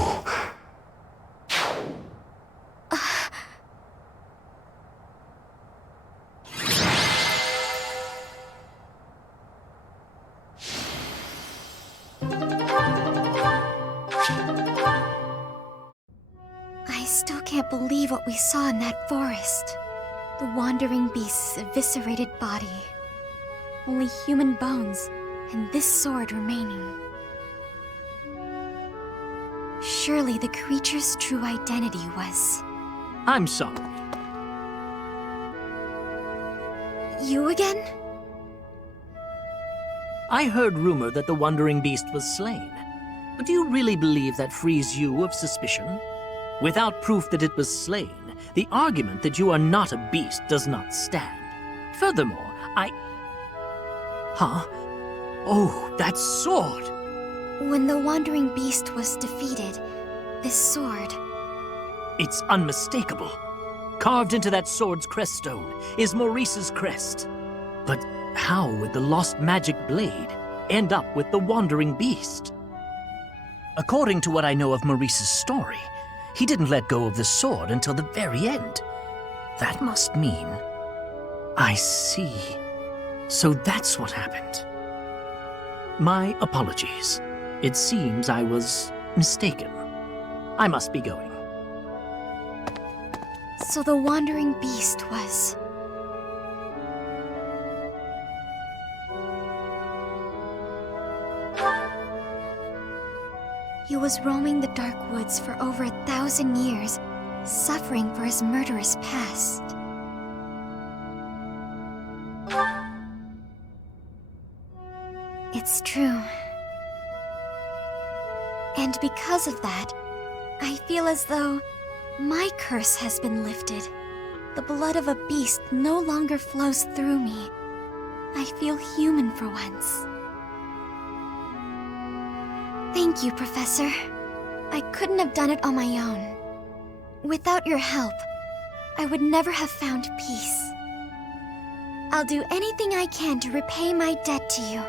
I still can't believe what we saw in that forest. The wandering beast's eviscerated body. Only human bones, and this sword remaining. Surely the creature's true identity was... I'm sorry. You again? I heard rumor that the Wandering Beast was slain. But do you really believe that frees you of suspicion? Without proof that it was slain, the argument that you are not a beast does not stand. Furthermore, Huh? Oh, that sword! When the wandering beast was defeated, this sword... It's unmistakable. Carved into that sword's crest stone is Maurice's crest. But how would the lost magic blade end up with the Wandering Beast? According to what I know of Maurice's story, he didn't let go of the sword until the very end. That must mean... I see. So that's what happened. My apologies. It seems I was mistaken. I must be going. So the wandering beast was... He was roaming the dark woods for over 1,000 years, suffering for his murderous past. It's true. And because of that, I feel as though my curse has been lifted. The blood of a beast no longer flows through me. I feel human for once. Thank you, Professor. I couldn't have done it on my own. Without your help, I would never have found peace. I'll do anything I can to repay my debt to you.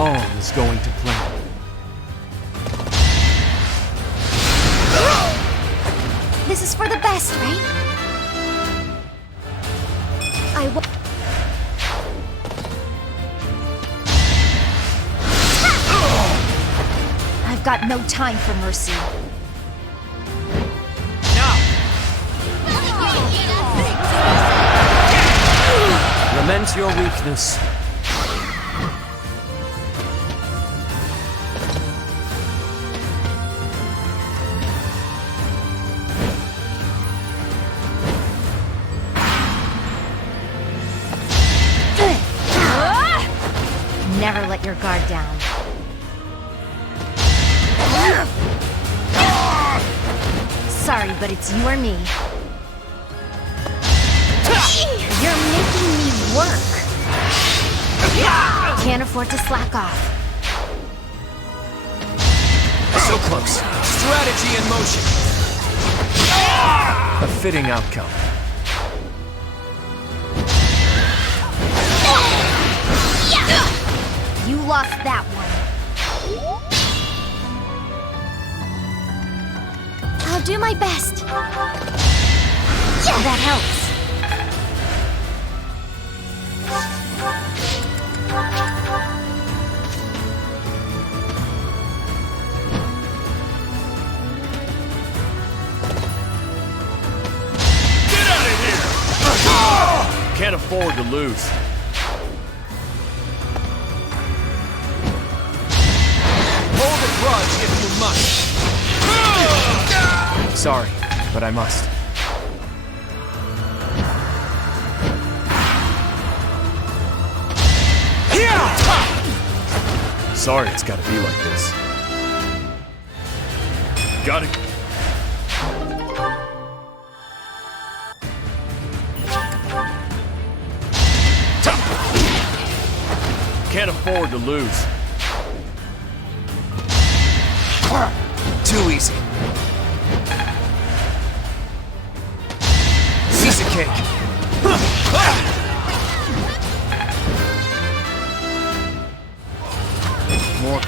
All is going to plan. This is for the best, right? I've got no time for mercy. Lament your weakness. Never let your guard down. Sorry, but it's you or me. You're making me work. Can't afford to slack off. So close. Strategy in motion. A fitting outcome. You lost that one. I'll do my best. Yeah, that helps. Can't afford to lose. Hold a grudge if you must. Sorry, but I must. Sorry it's gotta be like this. Got it. Can't afford to lose. Too easy. Piece of cake. More.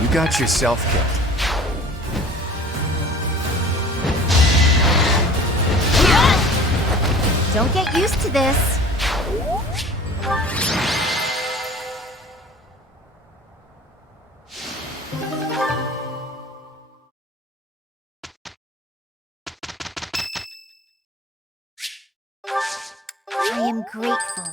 You got yourself killed. Don't get used to this. I am grateful.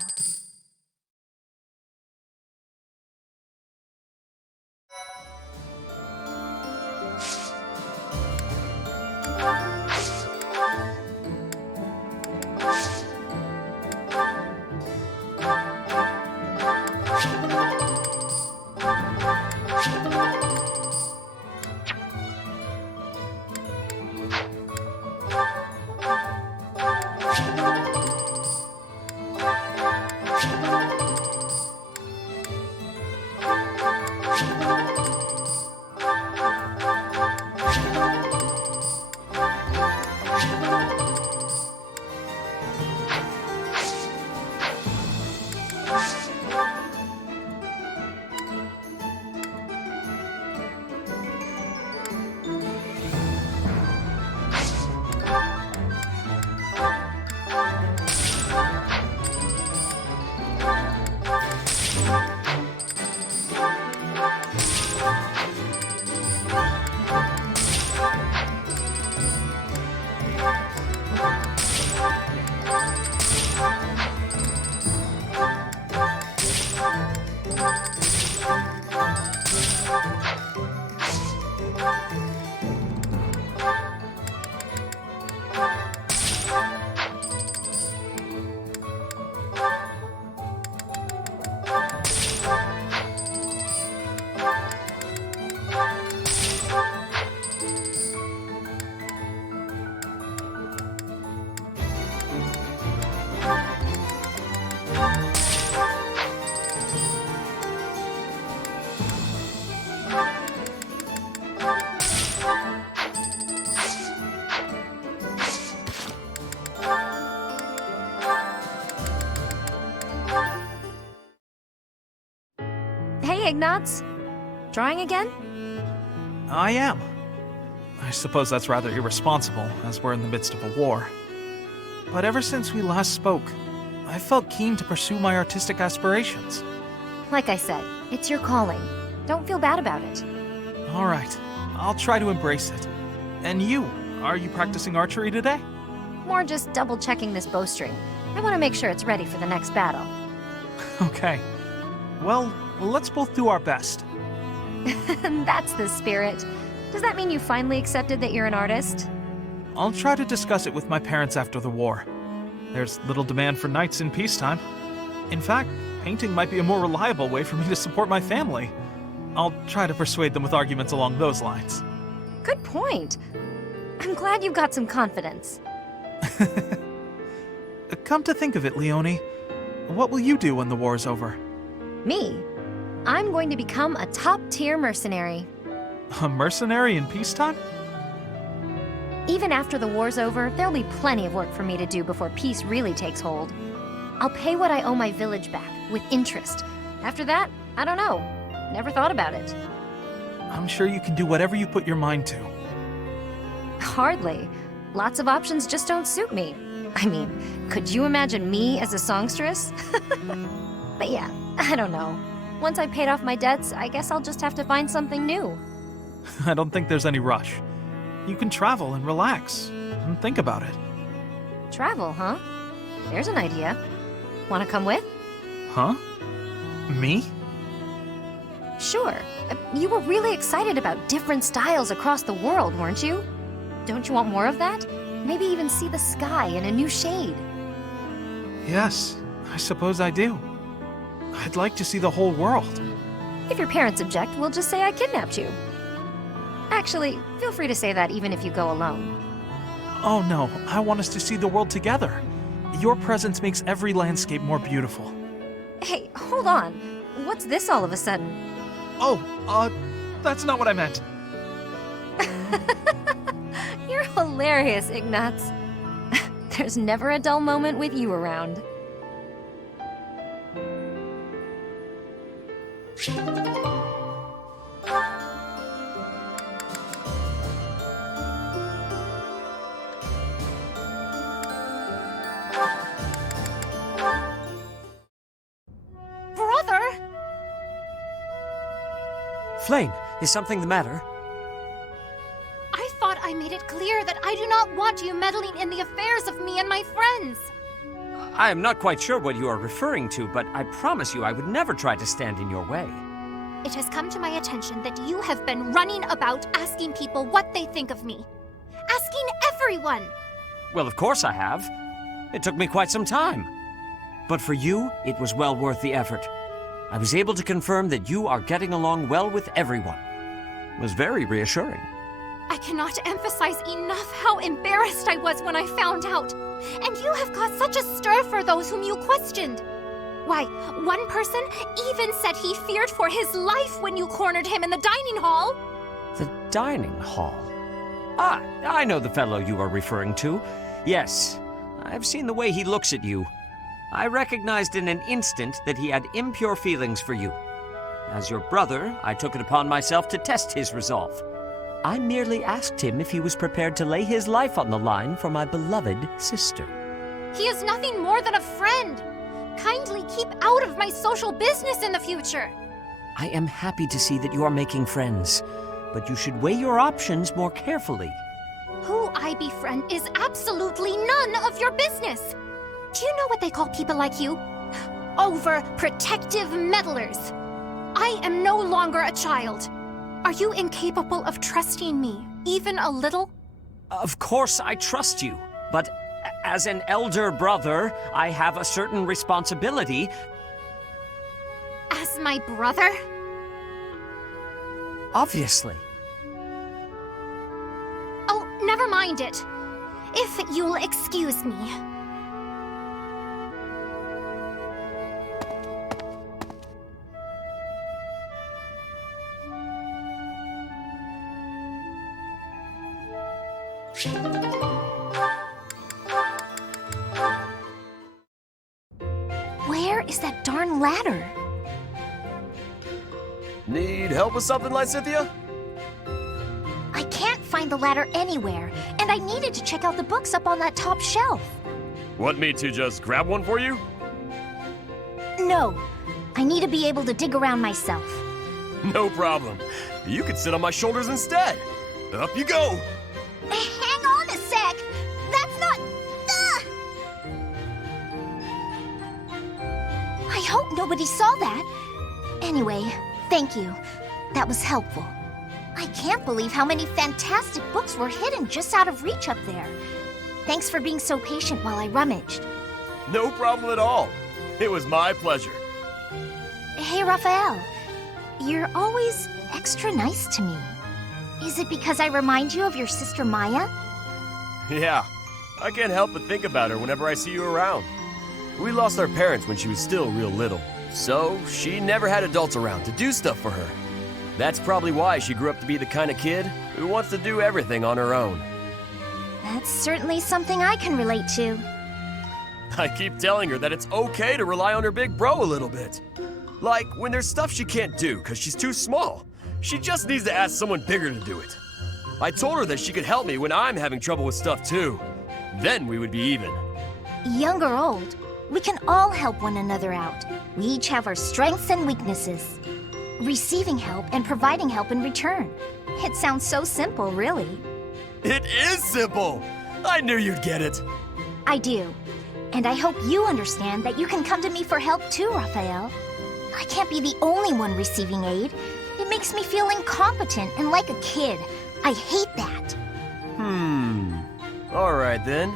Hey, Ignatz. Drawing again? I am. I suppose that's rather irresponsible, as we're in the midst of a war. But ever since we last spoke, I felt keen to pursue my artistic aspirations. Like I said, it's your calling. Don't feel bad about it. All right, I'll try to embrace it. And you, are you practicing archery today? More just double-checking this bowstring. I want to make sure it's ready for the next battle. Okay. Well, let's both do our best. That's the spirit. Does that mean you finally accepted that you're an artist? I'll try to discuss it with my parents after the war. There's little demand for knights in peacetime. In fact, painting might be a more reliable way for me to support my family. I'll try to persuade them with arguments along those lines. Good point. I'm glad you've got some confidence. Come to think of it, Leonie, what will you do when the war is over? Me? I'm going to become a top-tier mercenary. A mercenary in peacetime? Even after the war's over, there'll be plenty of work for me to do before peace really takes hold. I'll pay what I owe my village back, with interest. After that, I don't know. Never thought about it. I'm sure you can do whatever you put your mind to. Hardly. Lots of options just don't suit me. I mean, could you imagine me as a songstress? But yeah, I don't know. Once I've paid off my debts, I guess I'll just have to find something new. I don't think there's any rush. You can travel and relax, and think about it. Travel, huh? There's an idea. Wanna come with? Huh? Me? Sure. You were really excited about different styles across the world, weren't you? Don't you want more of that? Maybe even see the sky in a new shade. Yes, I suppose I do. I'd like to see the whole world. If your parents object, we'll just say I kidnapped you. Actually, feel free to say that even if you go alone. Oh no, I want us to see the world together. Your presence makes every landscape more beautiful. Hey, hold on. What's this all of a sudden? Oh, that's not what I meant. You're hilarious, Ignatz. There's never a dull moment with you around. Brother! Flame, is something the matter? I thought I made it clear that I do not want you meddling in the affairs of me and my friends. I am not quite sure what you are referring to, but I promise you I would never try to stand in your way. It has come to my attention that you have been running about asking people what they think of me. Asking everyone. Well, of course I have. It took me quite some time. But for you, it was well worth the effort. I was able to confirm that you are getting along well with everyone. It was very reassuring. I cannot emphasize enough how embarrassed I was when I found out. And you have caused such a stir for those whom you questioned. Why, one person even said he feared for his life when you cornered him in the dining hall. The dining hall? Ah, I know the fellow you are referring to. Yes, I've seen the way he looks at you. I recognized in an instant that he had impure feelings for you. As your brother, I took it upon myself to test his resolve. I merely asked him if he was prepared to lay his life on the line for my beloved sister. He is nothing more than a friend. Kindly keep out of my social business in the future. I am happy to see that you are making friends, but you should weigh your options more carefully. Who I befriend is absolutely none of your business. Do you know what they call people like you? Overprotective meddlers. I am no longer a child. Are you incapable of trusting me, even a little? Of course I trust you, but as an elder brother, I have a certain responsibility. As my brother? Obviously. Oh, never mind it. If you'll excuse me. Where is that darn ladder? Need help with something, Lysithia? I can't find the ladder anywhere, and I needed to check out the books up on that top shelf. Want me to just grab one for you? No, I need to be able to dig around myself. No problem. You could sit on my shoulders instead. Up you go. Hang on a sec. That's not... I hope nobody saw that. Anyway, thank you. That was helpful. I can't believe how many fantastic books were hidden just out of reach up there. Thanks for being so patient while I rummaged. No problem at all. It was my pleasure. Hey, Raphael. You're always extra nice to me. Is it because I remind you of your sister Maya? Yeah, I can't help but think about her whenever I see you around. We lost our parents when she was still real little, So, she never had adults around to do stuff for her. That's probably why she grew up to be the kind of kid who wants to do everything on her own. That's certainly something I can relate to. I keep telling her that it's okay to rely on her big bro a little bit. Like, when there's stuff she can't do because she's too small, she just needs to ask someone bigger to do it. I told her that she could help me when I'm having trouble with stuff too. Then we would be even. Young or old, we can all help one another out. We each have our strengths and weaknesses. Receiving help and providing help in return. It sounds so simple, really. It is simple! I knew you'd get it. I do. And I hope you understand that you can come to me for help too, Raphael. I can't be the only one receiving aid. It makes me feel incompetent and like a kid. I hate that. Alright then.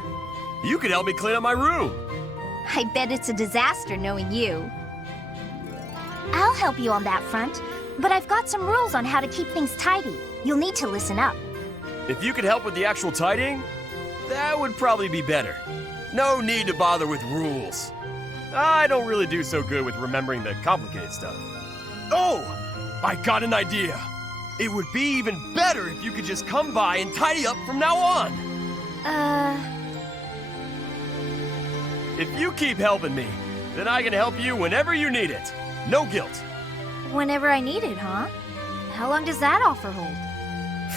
You could help me clean up my room. I bet it's a disaster knowing you. I'll help you on that front, but I've got some rules on how to keep things tidy. You'll need to listen up. If you could help with the actual tidying, that would probably be better. No need to bother with rules. I don't really do so good with remembering the complicated stuff. Oh! I got an idea! It would be even better if you could just come by and tidy up from now on! If you keep helping me, then I can help you whenever you need it. No guilt. Whenever I need it, huh? How long does that offer hold?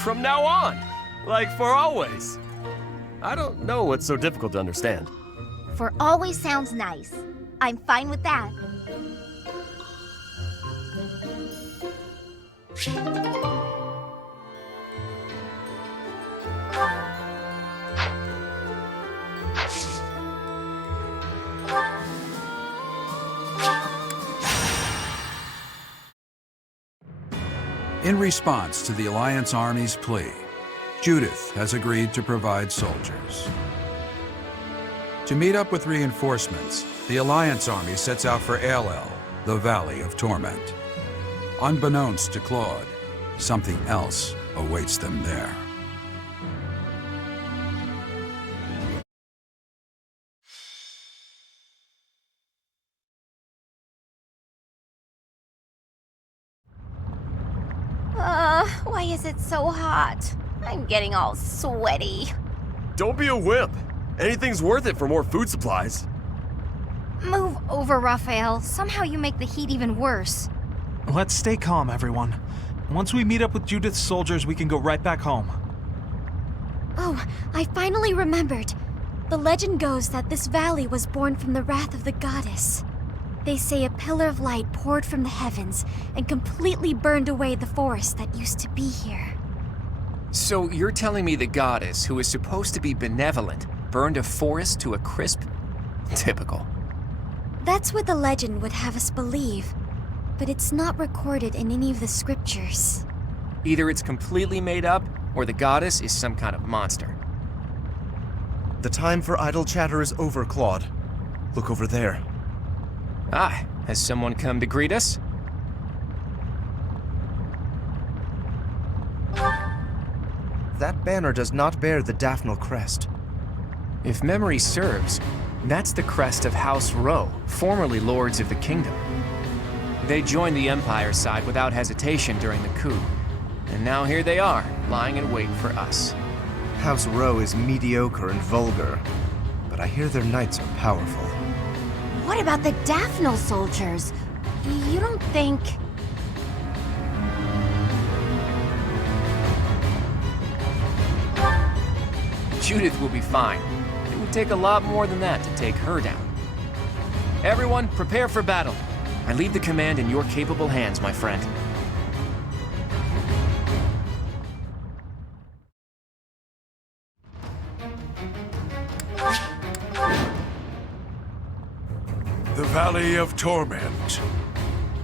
From now on. Like for always. I don't know what's so difficult to understand. For always sounds nice. I'm fine with that. In response to the Alliance Army's plea, Judith has agreed to provide soldiers. To meet up with reinforcements, the Alliance Army sets out for Aelel, the Valley of Torment. Unbeknownst to Claude, something else awaits them there. Why is it so hot? I'm getting all sweaty. Don't be a wimp. Anything's worth it for more food supplies. Move over, Raphael. Somehow you make the heat even worse. Let's stay calm, everyone. Once we meet up with Judith's soldiers, we can go right back home. Oh, I finally remembered. The legend goes that this valley was born from the wrath of the goddess. They say a pillar of light poured from the heavens and completely burned away the forest that used to be here. So you're telling me the goddess, who is supposed to be benevolent, burned a forest to a crisp? Typical. That's what the legend would have us believe, but it's not recorded in any of the scriptures. Either it's completely made up, or the goddess is some kind of monster. The time for idle chatter is over, Claude. Look over there. Ah, has someone come to greet us? That banner does not bear the Daphne crest. If memory serves, that's the crest of House Rowe, formerly lords of the kingdom. They joined the Empire side without hesitation during the coup, and now here they are, lying in wait for us. House Rowe is mediocre and vulgar, but I hear their knights are powerful. What about the Daphne soldiers? You don't think... Judith will be fine. It would take a lot more than that to take her down. Everyone, prepare for battle. I leave the command in your capable hands, my friend. The Valley of Torment.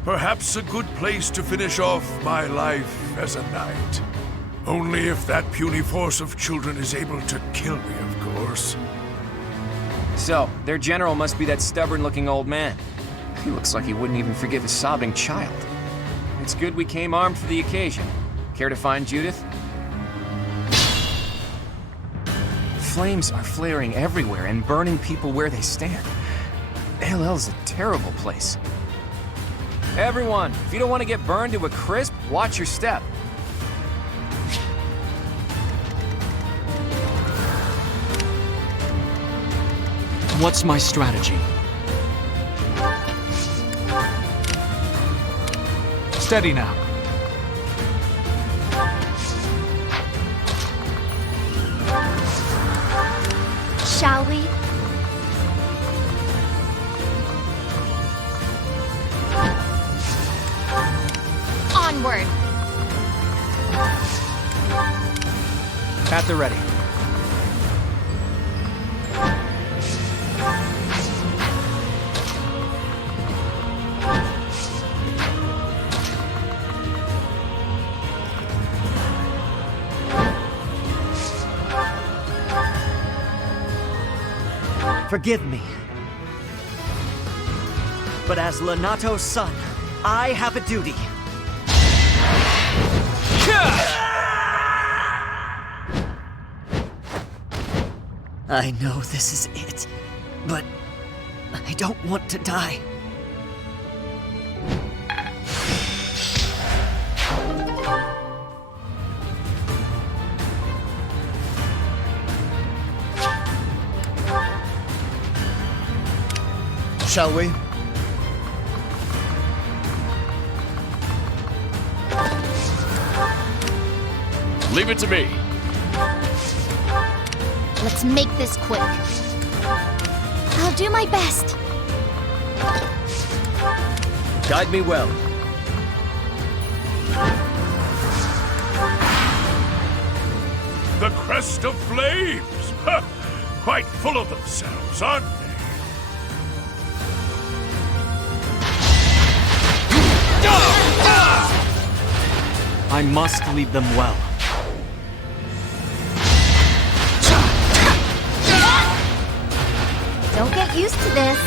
Perhaps a good place to finish off my life as a knight. Only if that puny force of children is able to kill me, of course. So, their general must be that stubborn-looking old man. He looks like he wouldn't even forgive a sobbing child. It's good we came armed for the occasion. Care to find Judith? Flames are flaring everywhere and burning people where they stand. Aelel's a terrible place. Everyone, if you don't want to get burned to a crisp, watch your step. What's my strategy? Steady now. Shall we? Onward. At the ready. Forgive me. But as Lenato's son, I have a duty. I know this is it, but I don't want to die. Shall we? Leave it to me. Let's make this quick. I'll do my best. Guide me well. The Crest of Flames! Ha! Quite full of themselves, aren't they? I must lead them well. Don't get used to this.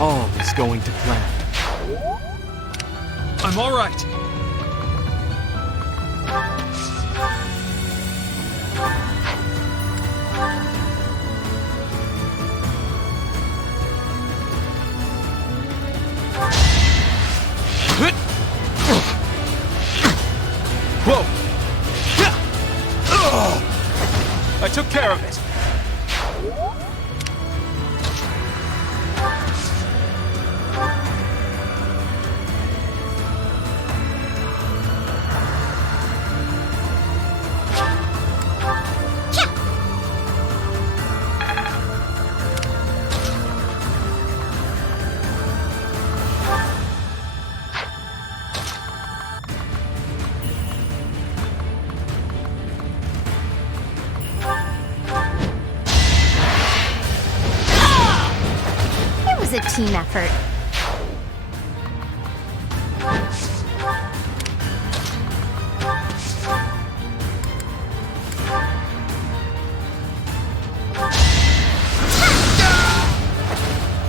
All is going to plan. I'm all right. Whoa! I took care of it. A team effort.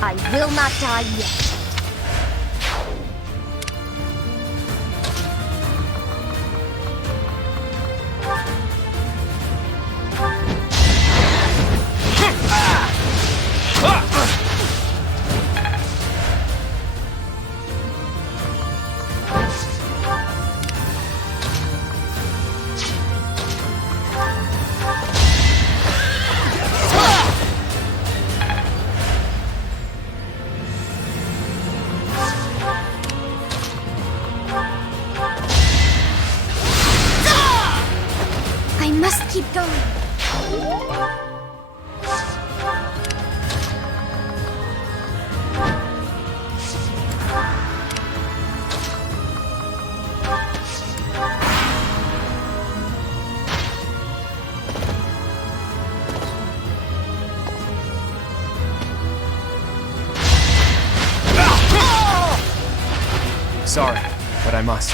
I will not die yet. sorry, but I must.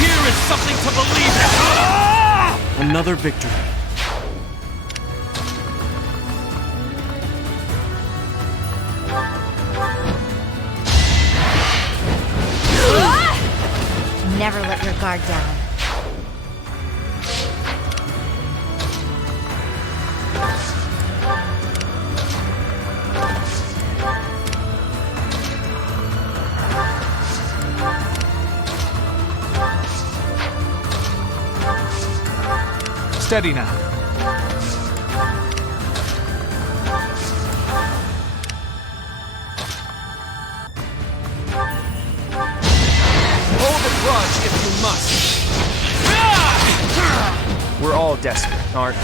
Here is something to believe in! Another victory. Never let your guard down. Steady now. Hold a grudge if you must. We're all desperate, aren't we?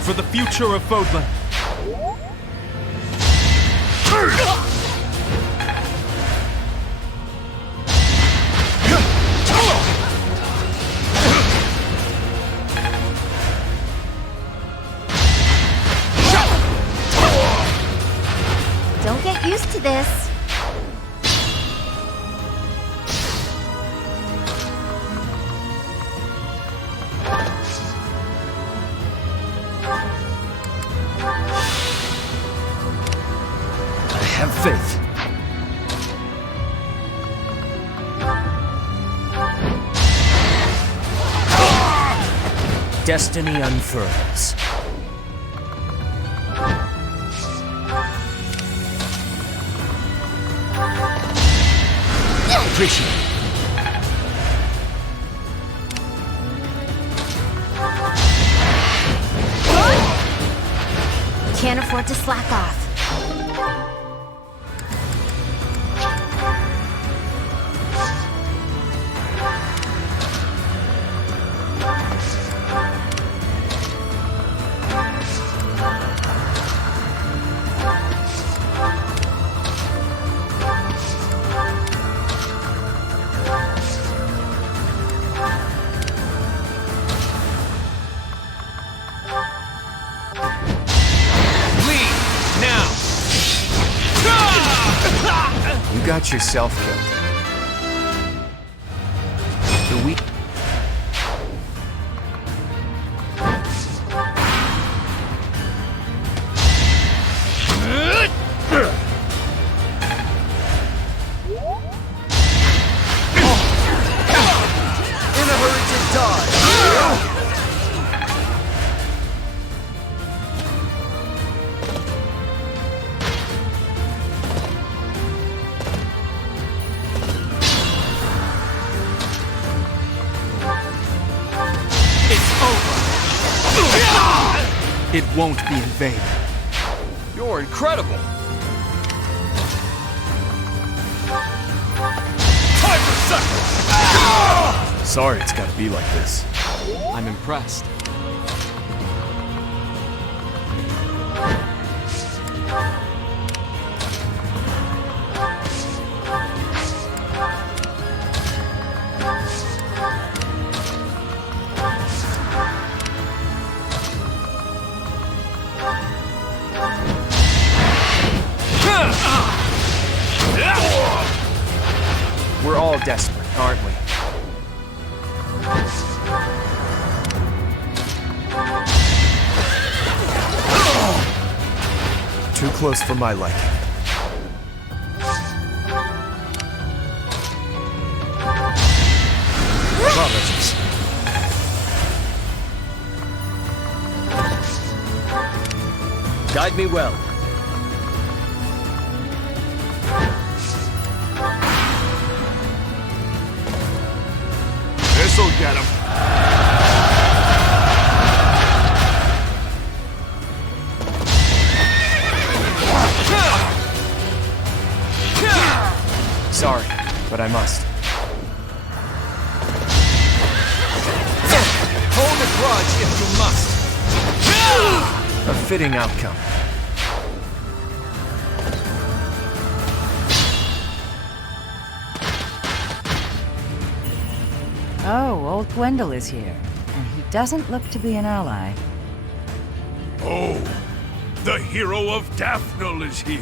For the future of Fodlan. Don't get used to this. Have faith. Destiny unfurls. Appreciate it. Can't afford to slack off. You got yourself killed. The weak. In a hurry to die. It won't be in vain. You're incredible. Time for sacrifice. Sorry it's gotta be like this. I'm impressed. We're all desperate, aren't we? Too close for my liking. Apologies. guide me well. This'll get him. Sorry, but I must. Hold a grudge if you must. A fitting outcome. Oh, old Gwendol is here, and he doesn't look to be an ally. Oh, the hero of Daphnel is here.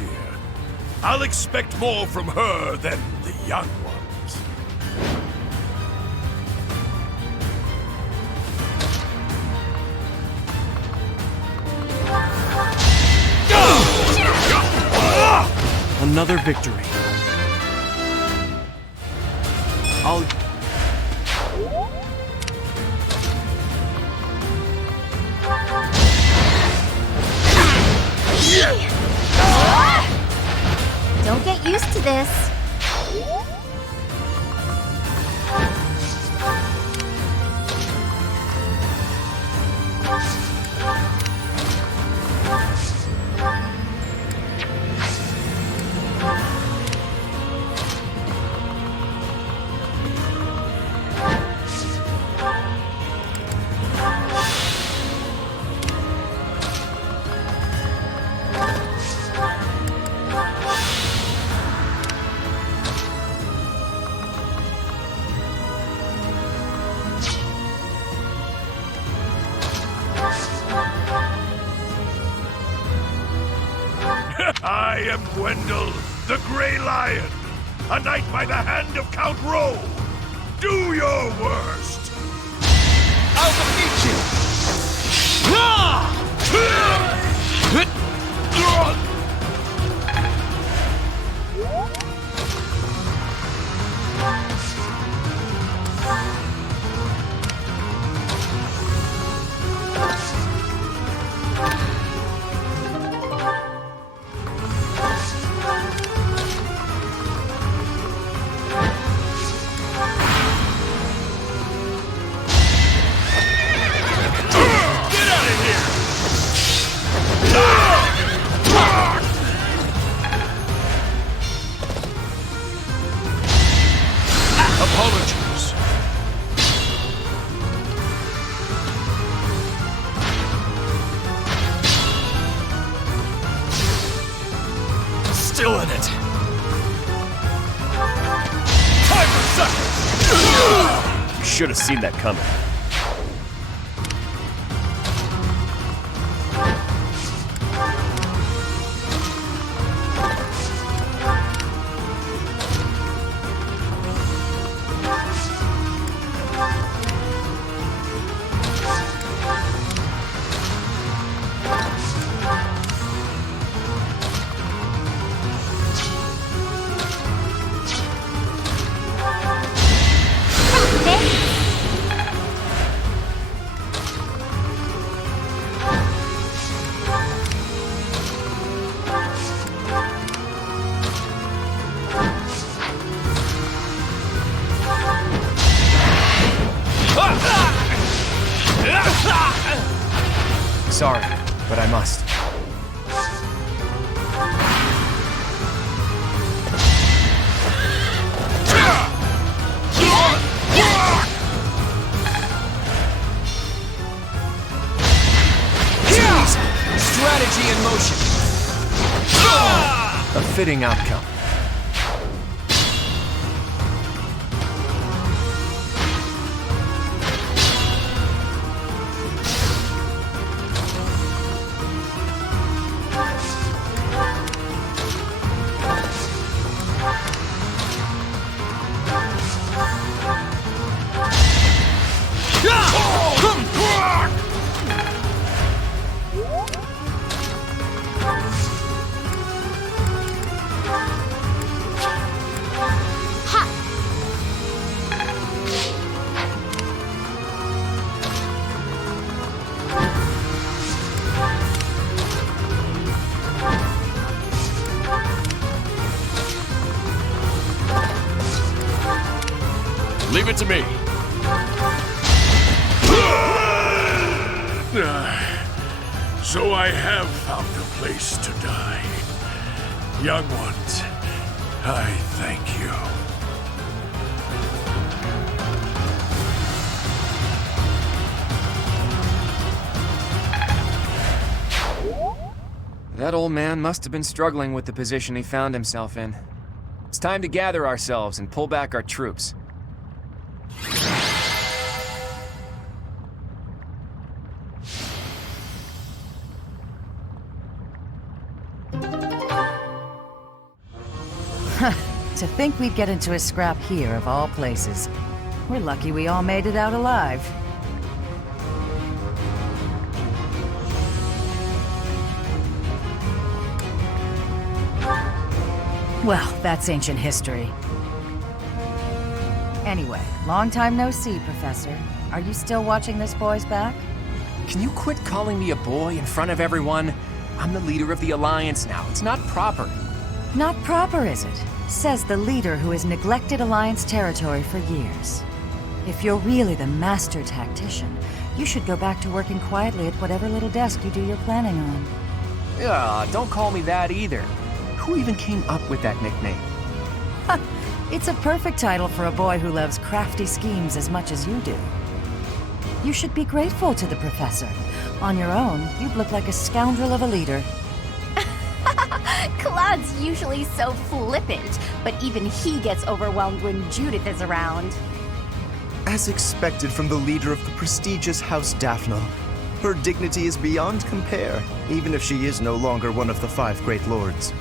I'll expect more from her than the young ones. Another victory. I'll... Don't get used to this. I am Gwendol, the Grey Lion, a knight by the hand of Count Rowe. Do your worst. I'll defeat you! Apologies. Still in it. Time for seconds. You should have seen that coming. Sorry, but I must. Strategy in motion. A fitting outcome. Leave it to me. So I have found a place to die. Young ones, I thank you. That old man must have been struggling with the position he found himself in. It's time to gather ourselves and pull back our troops. To think we'd get into a scrap here, of all places. We're lucky we all made it out alive. Well, that's ancient history. Anyway, long time no see, Professor. Are you still watching this boy's back? Can you quit calling me a boy in front of everyone? I'm the leader of the Alliance now. It's not proper. Not proper, is it? Says the leader who has neglected Alliance territory for years. If you're really the master tactician, you should go back to working quietly at whatever little desk you do your planning on. Don't call me that either. Who even came up with that nickname? It's a perfect title for a boy who loves crafty schemes as much as you do. You should be grateful to the professor. On your own, you'd look like a scoundrel of a leader. Claude's usually so flippant, but even he gets overwhelmed when Judith is around. As expected from the leader of the prestigious House Daphne, her dignity is beyond compare, even if she is no longer one of the 5 great lords.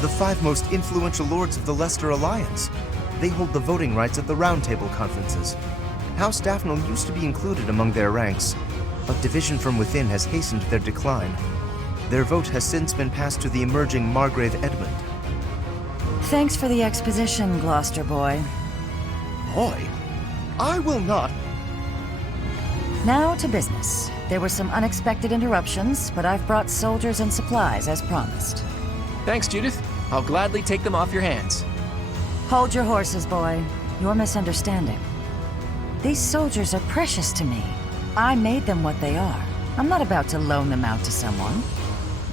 The 5 most influential lords of the Leicester Alliance. They hold the voting rights at the Round Table conferences. House Daphne used to be included among their ranks, but division from within has hastened their decline. Their vote has since been passed to the emerging Margrave Edmund. Thanks for the exposition, Gloucester boy. Boy? I will not. Now to business. There were some unexpected interruptions, but I've brought soldiers and supplies as promised. Thanks, Judith. I'll gladly take them off your hands. Hold your horses, boy. You're misunderstanding. These soldiers are precious to me. I made them what they are. I'm not about to loan them out to someone.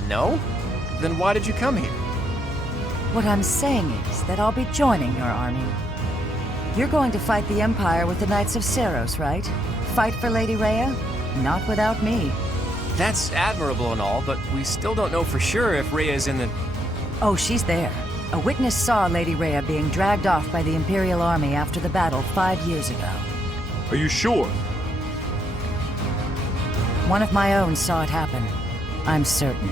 No? Then why did you come here? What I'm saying is that I'll be joining your army. You're going to fight the Empire with the Knights of Seiros, right? Fight for Lady Rhea? Not without me. That's admirable and all, but we still don't know for sure if Rhea is in the... Oh, she's there. A witness saw Lady Rhea being dragged off by the Imperial Army after the battle 5 years ago. Are you sure? One of my own saw it happen. I'm certain.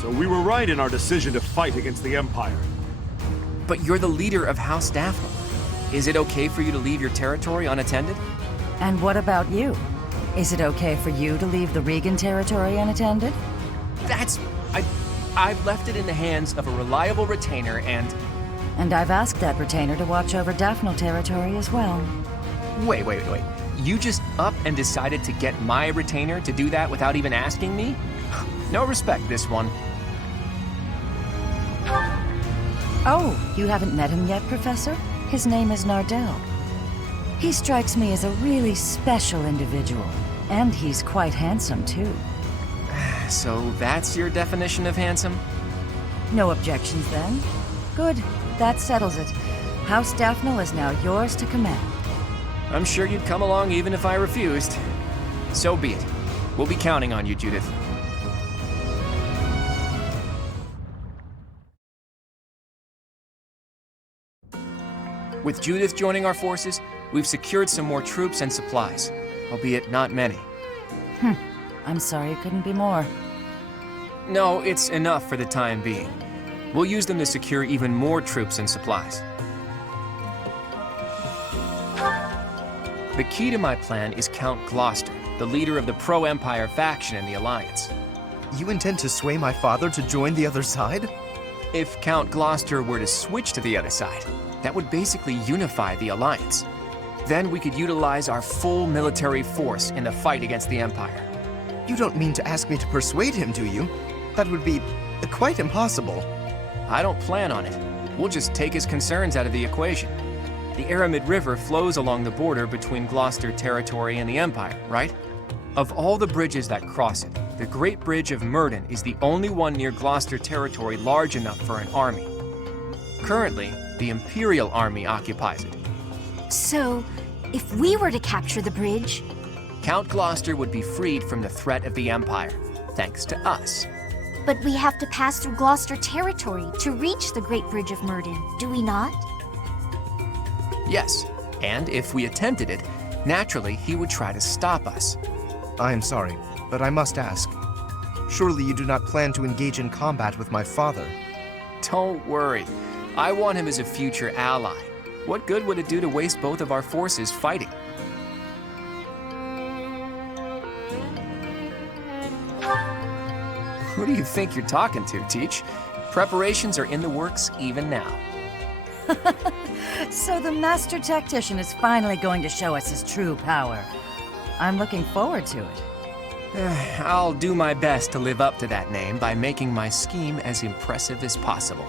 So we were right in our decision to fight against the Empire. But you're the leader of House Daphne. Is it okay for you to leave your territory unattended? And what about you? Is it okay for you to leave the Regan territory unattended? I've left it in the hands of a reliable retainer and... And I've asked that retainer to watch over Daphne territory as well. Wait. You just up and decided to get my retainer to do that without even asking me? No respect, this one. Oh, you haven't met him yet, Professor? His name is Nardell. He strikes me as a really special individual. And he's quite handsome, too. So that's your definition of handsome? No objections, then? Good. That settles it. House Daphne is now yours to command. I'm sure you'd come along even if I refused. So be it. We'll be counting on you, Judith. With Judith joining our forces, we've secured some more troops and supplies, albeit not many. I'm sorry it couldn't be more. No, it's enough for the time being. We'll use them to secure even more troops and supplies. The key to my plan is Count Gloucester, the leader of the pro-Empire faction in the Alliance. You intend to sway my father to join the other side? If Count Gloucester were to switch to the other side, that would basically unify the Alliance. Then we could utilize our full military force in the fight against the Empire. You don't mean to ask me to persuade him, do you? That would be quite impossible. I don't plan on it. We'll just take his concerns out of the equation. The Aramid River flows along the border between Gloucester territory and the Empire, right? Of all the bridges that cross it, the Great Bridge of Murden is the only one near Gloucester territory large enough for an army. Currently, the Imperial Army occupies it. So, if we were to capture the bridge... Count Gloucester would be freed from the threat of the Empire, thanks to us. But we have to pass through Gloucester territory to reach the Great Bridge of Murden, do we not? Yes, and if we attempted it, naturally he would try to stop us. I am sorry, but I must ask. Surely you do not plan to engage in combat with my father? Don't worry. I want him as a future ally. What good would it do to waste both of our forces fighting? Who do you think you're talking to, Teach? Preparations are in the works even now. So the Master Tactician is finally going to show us his true power. I'm looking forward to it. I'll do my best to live up to that name by making my scheme as impressive as possible.